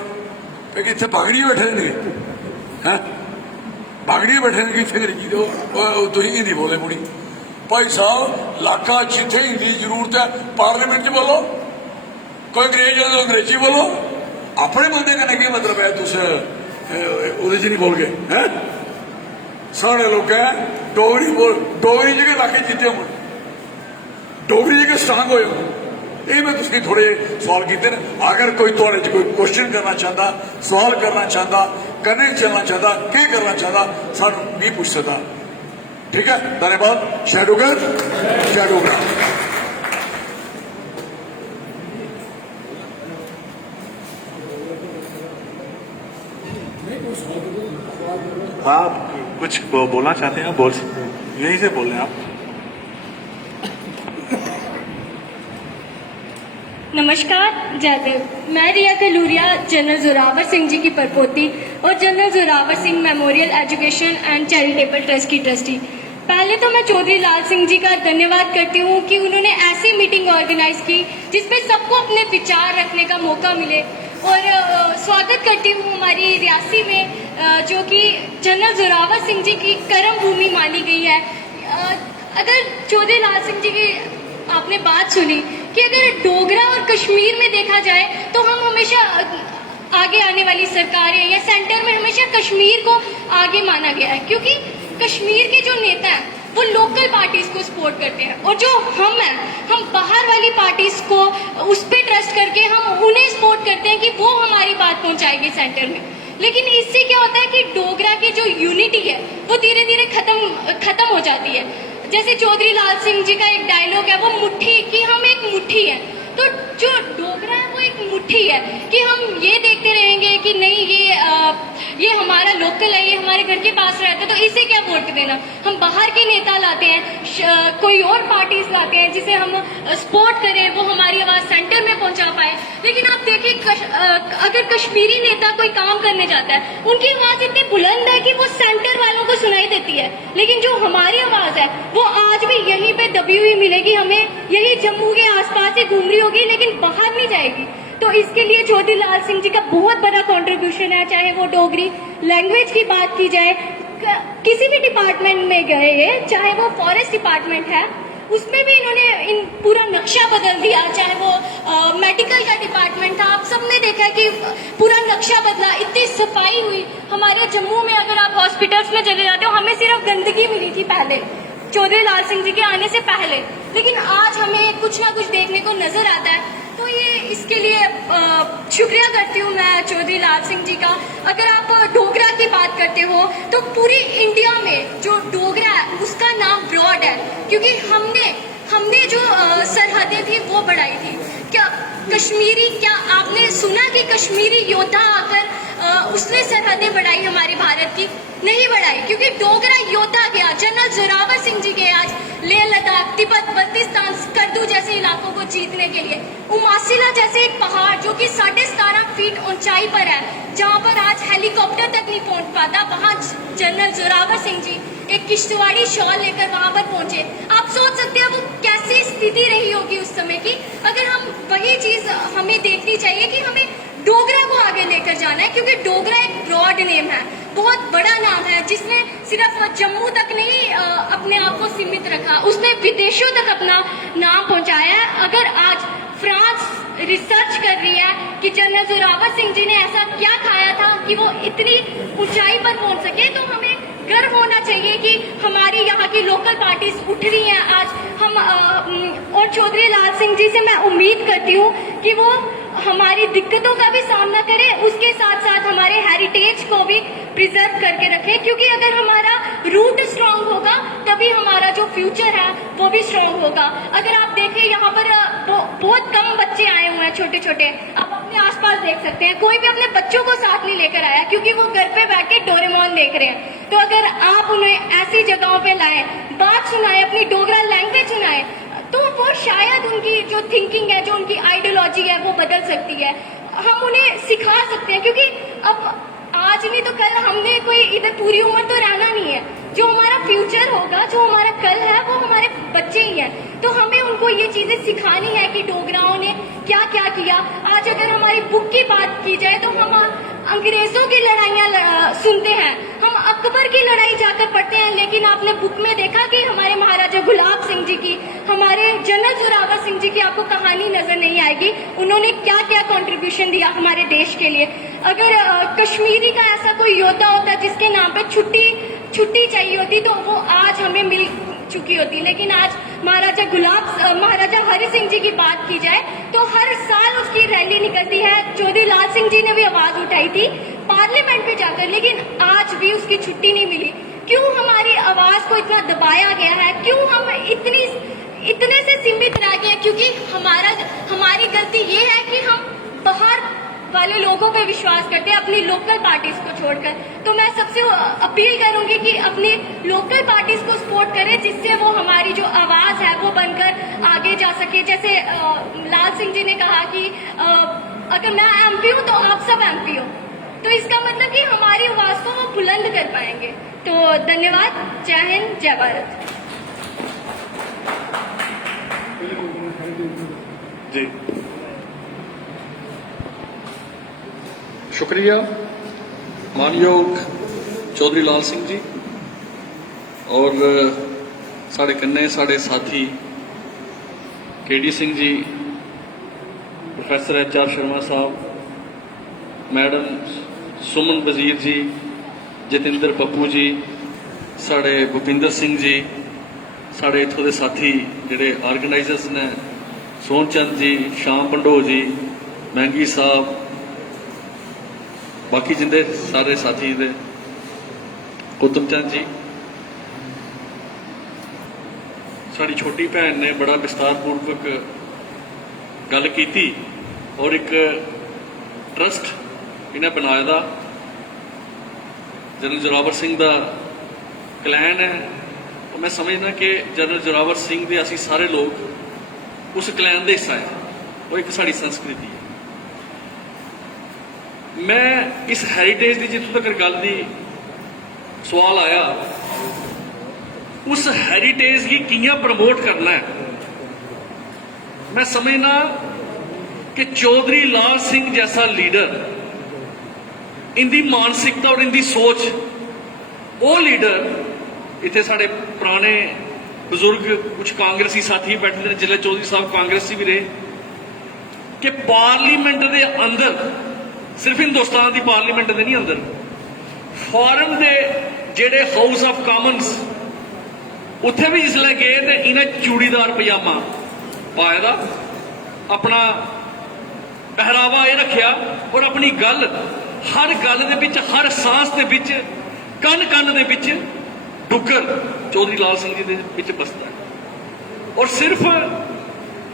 फिर इतने बागड़ी बैठे हैं, बागड़ी बैठे कि इतने अंग्रेजी दो, तुम हिंदी बोले मुड़ी। भाई साहब इलाका जिथे हिंदी की जरूरत है पार्लियामेंट च बोलो, कोई अंग्रेज है तो अंग्रेजी बोलो, अपने बंदे कन्नै की मतलब है तुस उहदे च नहीं बोल गए हैं। साढ़े लोग डोगरी जगह इलाके जीते हो, डोगरी जगह स्ट्रांग होए हो। ये मैं तुझे थोड़े सवाल किए, अगर कोई थोड़े कोई क्वेश्चन करना चाहता, सवाल करना चाहता, करने चलना चाहता, क्या करना चाहता, सानू नहीं पूछ सकता। ठीक है, धन्यवाद। जय डोगर, जय डोगरा। आप कुछ बोलना चाहते हैं, बोल सकते हैं, यहीं से बोल रहे हैं आप। नमस्कार, जयदेव। मैं रिया कलूरिया जनरल जोरावर सिंह जी की परपोती और general Zorawar Singh memorial education and charitable trust की ट्रस्टी। पहले तो मैं चौधरी लाल सिंह जी का धन्यवाद करती हूँ कि उन्होंने ऐसी मीटिंग ऑर्गेनाइज की जिसमें सबको अपने विचार रखने का मौका मिले, और स्वागत करती हूँ हमारी रियासी में जो कि जनरल जोरावर सिंह जी की कर्म भूमि मानी गई है। अगर चौधरी लाल सिंह जी की आपने बात सुनी कि अगर डोगरा और कश्मीर में देखा जाए तो हम हमेशा आगे आने वाली सरकारें या सेंटर में हमेशा कश्मीर को आगे माना गया है, क्योंकि कश्मीर के जो नेता हैं वो लोकल पार्टीज को सपोर्ट करते हैं, और जो हम हैं हम बाहर वाली पार्टीज को उस पर ट्रस्ट करके हम उन्हें सपोर्ट करते हैं कि वो हमारी बात पहुंचाएगी सेंटर में। लेकिन इससे क्या होता है कि डोगरा की जो यूनिटी है वो धीरे धीरे खत्म हो जाती है। जैसे चौधरी लाल सिंह जी का एक डायलॉग है, वो मुट्ठी, कि हम एक मुट्ठी है। तो जो डोगरा है वो एक मुट्ठी है कि हम ये देखते रहेंगे कि नहीं ये हमारा लोकल है, ये हमारे घर के पास रहता है तो इसे क्या वोट देना। हम बाहर के नेता लाते हैं, कोई और पार्टीज लाते हैं जिसे हम सपोर्ट करें, वो हमारी आवाज़ सेंटर में पहुंचा पाए। लेकिन आप देखिए अगर कश्मीरी नेता कोई काम करने जाता है, उनकी आवाज़ इतनी बुलंद है कि वो सेंटर वालों को सुनाई देती है, लेकिन जो हमारी आवाज़ है वो आज भी यहीं पे दबी हुई मिलेगी हमें, यही जम्मू के आसपास ही घूम रही होगी, लेकिन बाहर नहीं जाएगी। तो इसके लिए चौधरी लाल सिंह जी का बहुत बड़ा कंट्रीब्यूशन है, चाहे वो डोगरी लैंग्वेज की बात की जाए, किसी भी डिपार्टमेंट में गए, चाहे वो फॉरेस्ट डिपार्टमेंट है उसमें भी इन्होंने पूरा नक्शा बदल दिया, चाहे वो मेडिकल का डिपार्टमेंट था, आप सबने देखा कि पूरा नक्शा बदला, इतनी सफाई हुई। हमारे जम्मू में अगर आप हॉस्पिटल्स में चले जाते हो, हमें सिर्फ गंदगी मिली थी पहले चौधरी लाल सिंह जी के आने से पहले, लेकिन आज हमें कुछ ना कुछ देखने को नजर आता है। तो ये इसके लिए शुक्रिया करती हूँ मैं चौधरी लाल सिंह जी का। अगर आप डोगरा की बात करते हो तो पूरी इंडिया में जो डोगरा है उसका नाम ब्रॉड है, क्योंकि हमने जो सरहदें थी वो बढ़ाई थी। क्या कश्मीरी, क्या आपने सुना कि कश्मीरी योद्धा आकर उसने सरहदें बढ़ाई हमारे भारत की? नहीं बढ़ाई, क्योंकि डोगरा योद्धा गया, जनरल जोरावर सिंह जी गए आज लेह लद्दाख, तिब्बत, बल्तिस्तान, स्कर्दू जैसे इलाकों को जीतने के लिए। उमासिला जैसे एक पहाड़ जो कि 17.5 फीट ऊंचाई पर है, जहां पर आज हेलीकॉप्टर तक नहीं पहुंच पाता, वहां जनरल जोरावर सिंह जी एक किश्तवाड़ी शॉल लेकर वहां पर पहुंचे। आप सोच सकते हैं वो कैसी स्थिति रही होगी उस समय की। अगर हम वही चीज हमें देखनी चाहिए कि हमें डोगरा को आगे लेकर जाना है, क्योंकि डोगरा एक ब्रॉड नेम है, बहुत बड़ा नाम है, जिसने सिर्फ जम्मू तक नहीं अपने आप को सीमित रखा, उसने विदेशों तक अपना नाम पहुंचाया है। अगर आज फ्रांस रिसर्च कर रही है कि जनरल जोरावर सिंह जी ने ऐसा क्या खाया था कि वो इतनी ऊंचाई पर पहुंच सके, तो हमें गर्व होना चाहिए कि हमारी यहाँ की लोकल पार्टीज उठ रही हैं आज। हम और चौधरी लाल सिंह जी से मैं उम्मीद करती हूँ कि वो हमारी दिक्कतों का भी सामना करें, उसके साथ साथ हमारे हेरिटेज को भी प्रिजर्व करके रखें, क्योंकि अगर हमारा रूट स्ट्रांग होगा तभी हमारा जो फ्यूचर है वो भी स्ट्रांग होगा। अगर आप देखें यहाँ पर बहुत कम बच्चे आए हुए हैं छोटे छोटे, आप अपने आसपास देख सकते हैं, कोई भी अपने बच्चों को साथ नहीं लेकर आया क्योंकि वो घर पे बैठ के डोरेमोन देख रहे हैं। तो अगर आप उन्हें ऐसी जगहों पे लाएं, बात सुनाएं, अपनी डोगरा लैंग्वेज सुनाएं, तो वो शायद उनकी जो थिंकिंग है, जो उनकी आइडियोलॉजी है वो बदल सकती है। हम उन्हें सिखा सकते हैं, क्योंकि अब आज नहीं तो कल हमने कोई इधर पूरी उम्र तो रहना नहीं है। जो हमारा फ्यूचर होगा, जो हमारा कल है, वो हमारे बच्चे ही हैं। तो हमें उनको ये चीजें सिखानी है कि डोगराओं ने क्या क्या किया। आज अगर हमारी बुक की बात की जाए तो हम अंग्रेजों की लड़ाइयाँ सुनते हैं, हम अकबर की लड़ाई जाकर पढ़ते हैं, लेकिन आपने बुक में देखा कि हमारे महाराजा गुलाब सिंह जी की, हमारे जनरल जोरावर सिंह जी की आपको कहानी नजर नहीं आएगी। उन्होंने क्या क्या कंट्रीब्यूशन दिया हमारे देश के लिए। अगर कश्मीरी का ऐसा कोई योद्धा होता जिसके नाम पे छुट्टी चाहिए होती तो वो आज हमें मिल चुकी होती, लेकिन आज महाराजा हरि सिंह जी की बात की जाए तो हर साल उसकी रैली निकलती है। चौधरी लाल सिंह जी ने भी आवाज उठाई थी पार्लियामेंट में जाकर, लेकिन आज भी उसकी छुट्टी नहीं मिली। क्यों हमारी आवाज को इतना दबाया गया है? क्यों हम इतने से सीमित रह गए? क्योंकि हमारी गलती ये है कि हम बाहर वाले लोगों पे विश्वास करते हैं, अपनी लोकल पार्टीज को छोड़कर। तो मैं सबसे अपील करूंगी कि अपनी लोकल पार्टीज को सपोर्ट करें, जिससे वो हमारी जो आवाज है वो बनकर आगे जा सके। जैसे लाल सिंह जी ने कहा कि अगर मैं एमपी हूँ तो आप सब एमपी हो, तो इसका मतलब कि हमारी आवाज को वो बुलंद कर पाएंगे। तो धन्यवाद, जय हिंद, जय भारत। जी, शुक्रिया मानयोग चौधरी लाल सिंह जी और साढ़े कन्ने साढ़े साथी KD Singh ji, professor HR Sharma साहब, मैडम सुमन वजीर जी, जतिंदर पप्पू जी, साढ़े भूपिंदर सिंह जी, साढ़े इत्थों के साथी जिहड़े ऑर्गेनाइजर्स ने, सोनचंद जी, श्याम पंडो जी, महंगी साहब, बाकी जिंदे सारे साथी दे, कुतुब चंद जी, साड़ी छोटी भैन ने बड़ा विस्तारपूर्वक गल की और एक ट्रस्ट इन्हें बनाया दा जनरल जोरावर सिंह का क्लैन है। और मैं समझना कि जनरल जोरावर सिंह के असी सारे लोग उस क्लैन का हिस्सा है, वो एक साड़ी संस्कृति है। मैं इस हैरीटेज की जितों तक गल की सवाल आया, उस हैरीटेज की कियां प्रमोट करना है, मैं समझना कि चौधरी लाल सिंह जैसा लीडर, इनकी मानसिकता और इनकी सोच, वो लीडर इतने साढ़े पुराने बजुर्ग कुछ कांग्रेसी साथी बैठे हैं, जिले चौधरी साहब कांग्रेसी भी रहे, कि पार्लीमेंट के अंदर, सिर्फ हिंदुस्तान की पार्लीमेंट के नहीं अंदर, फॉरन के जेडे हाउस ऑफ कॉमन्स उत्थे भी जिसले गए तो इन्हें चूड़ीदार पजामा पाए दा, अपना पहरावा ये रखिया और अपनी गल, हर गल दे विच, हर सांस दे विच, कन कन दे विच डुगर चौधरी लाल सिंह जी दे विच बसदा है। और सिर्फ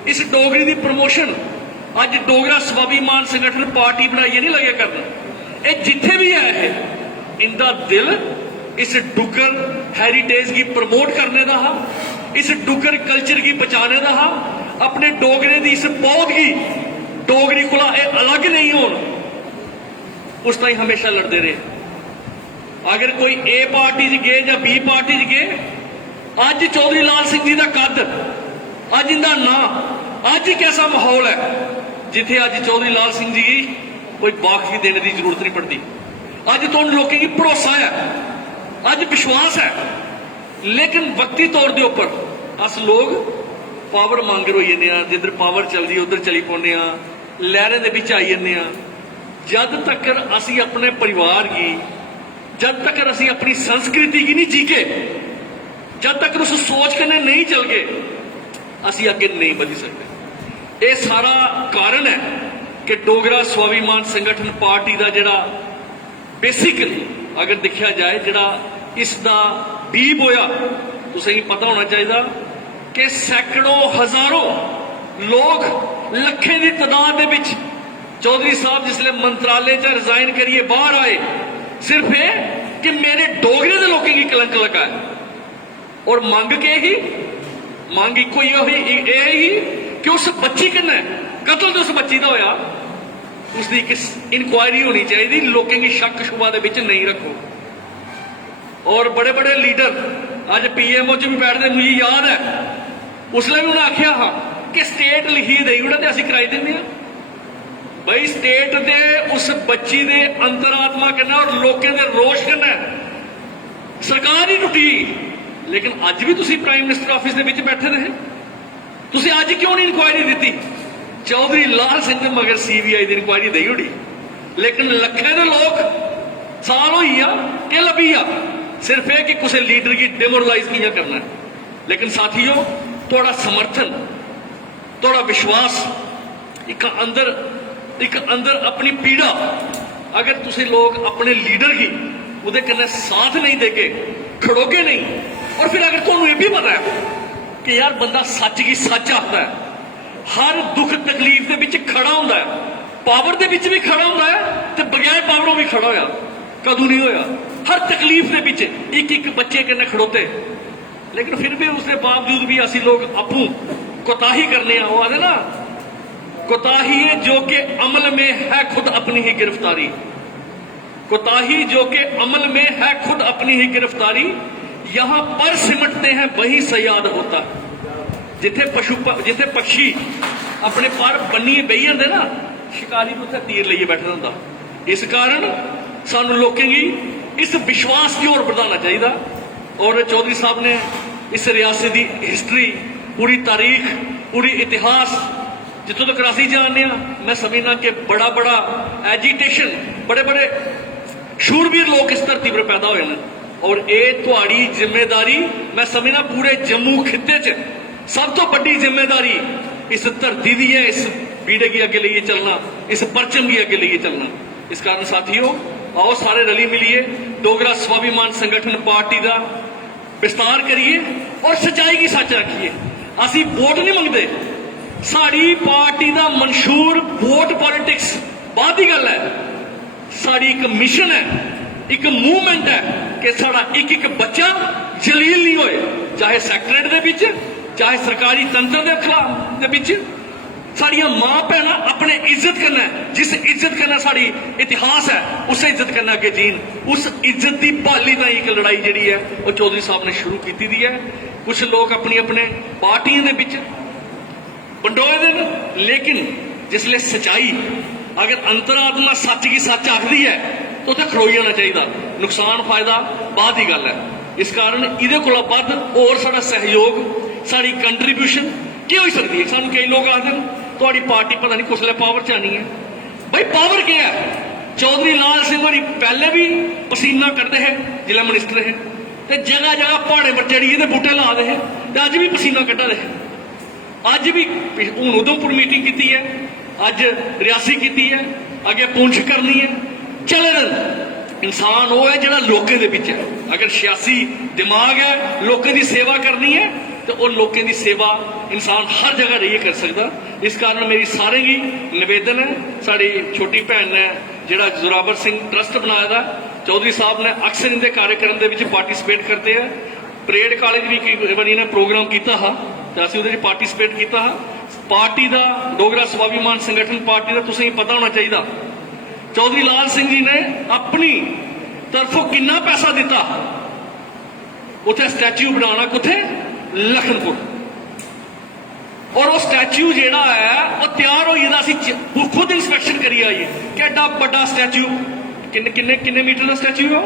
इस डोगरी की प्रमोशन अज डोगरा स्वाभिमान संगठन पार्टी बनाइए नहीं लगे करना, ये जिथे भी है इनका दिल इस डुगर हैरीटेज की प्रमोट करने का हा, इस डुगर कल्चर की बचाने का हा, अपने डोगरे की इस पौध की डोगरी को अलग नहीं हो, उस ताई हमेशा लड़ते रहे। अगर कोई ए पार्टी च गए या बी पार्टी च गए, अज चौधरी लाल सिंह जी का कद, अज इनका नां, अज एक ऐसा माहौल है जिथे अज चौधरी लाल सिंह जी कोई बाखी देने की जरूरत नहीं पड़ती। अज तो उन लोगों की भरोसा है, अज विश्वास है, लेकिन वक्ती तौर के उपर अस लोग पावर मांगर हो जाने, जिधर पावर चलती उधर चली पाने, लहरें दे विच आई जाने। जद तक असी अपने परिवार की, जब तक असी अपनी संस्कृति की नहीं जीके, जब तक उस सोच के नहीं चल गए, असी अगे नहीं बढ़ सकते। ये सारा कारण है कि डोगरा स्वाभिमान संगठन पार्टी का जिहड़ा बेसिकली अगर देखा जाए जिहड़ा इसका बीब होया, तुसें पता होना चाहिए कि सैकड़ों हजारों लोग लखें की तादाद दे विच चौधरी साहब जिसले मंत्रालय च रिजाइन करिए बाहर आए, सिर्फ ये कि मेरे डोगरे के लोगों की कलंक लगा है। और मांग के ही, मांग एक ही कि उस बच्ची कन्नै कतल तो उस बच्ची का होया, उसकी एक इंक्वायरी होनी चाहिए, लोगों की शक शुबा दे विच नहीं रखो। और बड़े बड़े लीडर अज PMO च भी बैठते, मुझे याद है उसने भी उन्हें आख्या हाँ कि स्टेट लिखी देई ओड़ा ते असीं कराई दिंदे हां। भाई स्टेट दे उस बच्ची दे अंतरात्मा कन्नै और लोगों के रोष कन्नै सरकार ही टुटी, लेकिन अज भी तुसीं प्राइम मिनिस्टर ऑफिस दे विच बैठे रहे, तुसीं अज क्यों नहीं इंक्वायरी दी? चौधरी लाल सिंह दे मगर CBI की इंक्वायरी देई ओड़ी, लेकिन लखे दे लोग साल होई आ कि लभी आ सिर्फ ये कि किसी लीडर की डिमोरलाइज किया करना है। लेकिन साथियों, थोड़ा समर्थन, थोड़ा विश्वास, एक अंदर अपनी पीड़ा, अगर तुसी लोग अपने लीडर की उहदे कन्नै साथ नहीं देके खड़ोगे नहीं, और फिर अगर तुहानूं ये भी पता है कि यार बंदा सच की सच आखदा है, हर दुख तकलीफ दे विच खड़ा हुंदा है, पावर दे विच भी खड़ा हुंदा है ते बगैर पावरों भी खड़ा होया, कदों नहीं होया, हर तकलीफ दे विच एक बच्चे कन्नै खड़ोते, लेकिन फिर भी उसके बावजूद भी असी लोग अप्पू कोताही करने, वो आदे ना कोताही है जो कि अमल में है खुद अपनी ही गिरफ्तारी, कोताही जो कि अमल में है खुद अपनी ही गिरफ्तारी, यहां पर सिमटते हैं वहीं से याद होता है। जिथे पक्षी अपने पर बन्नी बही जाते ना, शिकारी भी उत्थे तीर लिए बैठा होंदा। इस कारण सानू लोगों की इस विश्वास की ओर बढ़ाना चाहिए। और चौधरी साहब ने इस रियासत की हिस्टरी, पूरी तारीख, पूरी इतिहास जितों तक असीं जानने, मैं समझना कि बड़ा बड़ा एजीटेशन, बड़े बड़े शूरवीर लोग इस धरती पर पैदा हुए हैं। और ये तुहाड़ी जिम्मेदारी, मैं समझना पूरे जम्मू खिते च सब तो बड़ी जिम्मेदारी इस धरती की है, इस बीड़े की अगे लिए चलना, इस परचम की अगे लिए चलना। इस कारण साथियों, आओ सारे रली मिलिए डोगरा स्वाभिमान संगठन पार्टी का विस्तार करिए और सच्चाई की सच रखिए। असी वोट नहीं मंगते, साड़ी पार्टी का मंशूर वोट पॉलिटिक्स बाद की गल है। साड़ी एक मिशन है, एक मूवमेंट है कि साड़ा एक एक बच्चा जलील नहीं होए, चाहे सैक्टरेट दे विच, चाहे सरकारी तंत्र दे खिलाफ दे विच। साड़ियां मां भैन अपने इज्जत करना है, जिस इज्जत करना साड़ी इतिहास है, उस इज्जत करना अगे जीन। उस इज्जत की बहाली का एक लड़ाई जी है वो चौधरी साहब ने शुरू की दी है। कुछ लोग अपनी अपने पार्टियों के विच बंडोए दे, लेकिन जिसले सच्चाई अगर अंतरात्मा सच की सच आखदी है तो उत्थे खड़ोई जाना चाहिए। नुकसान फायदा बाद की गल है। इस कारण इहदे कोला बद्ध और साड़ा सहयोग, साड़ी कंट्रीब्यूशन क्या हो सकती है। सानू कई लोग आखदे तुहाडी पार्टी पता नहीं कुसले पावर च आनी है। भाई पावर क्या है? चौधरी लाल सिंह होरी पहले भी पसीना कटते हैं जिला मिनिस्टर है, ते जगह जगह पहाड़े पर चढ़िए ते बूटे ला दे, ते अज भी पसीना कटा दे। अज भी हूँ उधमपुर मीटिंग की है, अज रियासी की है, अगे पुंछ करनी है। चले दिन इंसान वो है जो लोगों के बिच है। अगर सियासी दिमाग है, लोगों की सेवा करनी है, तो वो लोगों की सेवा इंसान हर जगह रहिए कर सकता। इस कारण मेरी सारे की निवेदन है, साड़ी छोटी भैन ने जिहड़ा जोरावर सिंह ट्रस्ट बनाया था, चौधरी साहब ने अक्सर इनके कार्यक्रम के पार्टिसिपेट करते हैं। परेड कॉलेज भी कई बार इन्हें प्रोग्राम किया हा, तो असं उहदे पार्टिसिपेट किया हा। पार्टी का डोगरा स्वाभिमान संगठन पार्टी का तुसें पता होना चाहिए, चौधरी लाल सिंह जी ने अपनी तरफों कितना पैसा दिता उत्थे स्टैच्यू बनाना, कुत्थे लखनपुर। और वो स्टैच्यू जेड़ा है वो तैयार हो जाता, असीं खुद इंस्पैक्शन करिए आइए कि एडा बड़ा स्टैच्यू किन्ने किन्ने किन्ने मीटर का स्टैच्यू है,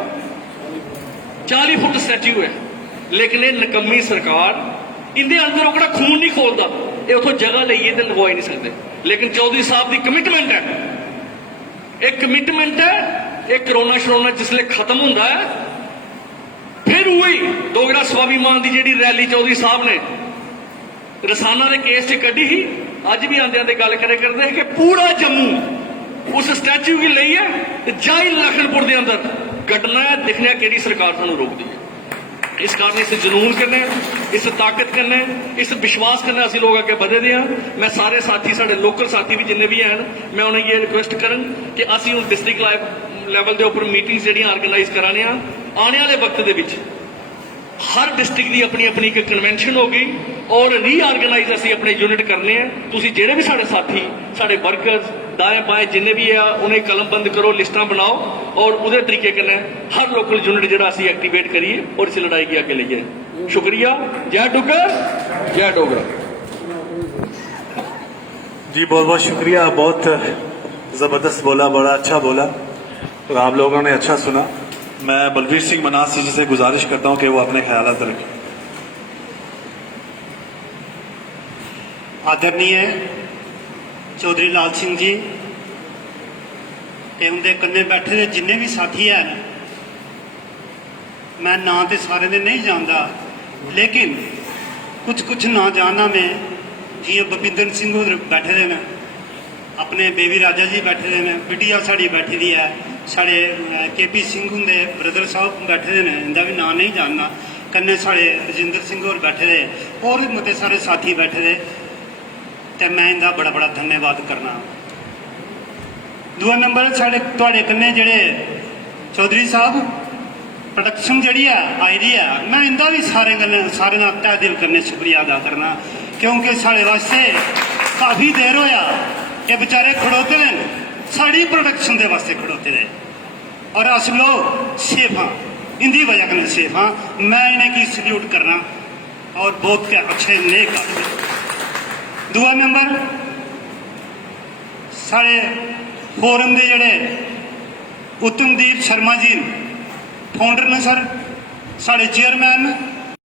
40 फुट स्टैच्यू है। लेकिन ये नकम्मी सरकार इंदे अंदर ओकड़ा खून नहीं खोलता, ये उतो जगह लईए तो लगवा ही नहीं सकते। लेकिन चौधरी साहब की कमिटमेंट है, एक कमिटमेंट है। एक करोना शरोना जिसले खत्म होता है, फिर वही डोगरा स्वाभिमान की जी रैली चौधरी साहब ने रसाना के केस च कढ़ी ही, अज भी आंदे आंदे गल करे करते हैं कि पूरा जम्मू उस स्टैच्यू की लई है, जाई लखनपुर के अंदर गड्डना है, दिखना कि सरकार सानू रोकती है। इस कारण इस जुनून करने, इस ताकत करने, इस विश्वास करने असीं लोग अगे बढ़े दे हैं। मैं सारे साथी, साढ़े लोकल साथी भी जिन्ने भी हैं, मैं उन्हें ये रिक्वेस्ट करन कि असीं हुण डिस्ट्रिक्ट लैवल के उपर मीटिंग्स जिहड़ियां ऑर्गेनाइज कराने आने वाले वक्त दे विच हर डिस्ट्रिक्ट की अपनी अपनी एक कन्वेंशन होगी और रीऑर्गेनाइज असीं अपने यूनिट करने हैं। तुसीं जिहड़े भी साढ़े साथी, साढ़े वर्कर्स दाएं बाएं जिन्ने भी है उन्हें कलमबंद करो, लिस्टां बनाओ और उहदे तरीके कन्नै हर लोकल यूनिट जिहड़ा असीं एक्टिवेट करिए और इस लड़ाई की अगे लईए। शुक्रिया। जय डुग्गर, जय डोगरा। जी बहुत बहुत शुक्रिया, बहुत ज़बरदस्त बोला, बड़ा अच्छा बोला, तो आप लोगों ने अच्छा सुना। मैं बलवीर सिंह मनास जी से गुजारिश करता हूं कि वो अपने ख्यालात रखें। आदरणीय चौधरी लाल सिंह जी ते उनके कन्ने बैठे दे जिन्ने भी साथी हैं, मैं ना तो सारे दे नहीं जानता, लेकिन कुछ कुछ ना जानना मैं, जियां भपिंदर सिंह होर बैठे दे न, अपने बेबी राजा जी बैठे दे न, बिटिया साड़ी बैठी दी है, साढ़े KP सिंह होंगे ब्रदर साहब बैठे दे न, इनका भी नाम नहीं जानना, कन्ने साढ़े रजिंदर सिंह होर बैठे दे, और भी मते सारे साथी बैठे दे, तो मैं इनका बड़ा बड़ा धन्यवाद करना। दूआ नंबर साढ़े तुहाडे कन्ने जेह्ड़े चौधरी साहब प्रोडक्शन जी है आई दी है, मैं इनका भी सारे का तह दिल करने शुक्रिया अदा करना, क्योंकि साढ़े वास्ते काफ़ी देर होया ये बेचारे खड़ोते हैं, साड़ी प्रोडक्शन के वास्ते खड़ोते रहे और अस लोग सेफ हाँ, इनकी वजह कन्नै सेफ हाँ। मैं इन्हें सल्यूट करना और बहुत अच्छे नेक आदमी। दूआ नंबर साढ़े फोरम के जोड़े उत्तमदीप शर्मा जी फाउंडर ने सर, साढ़े चेयरमैन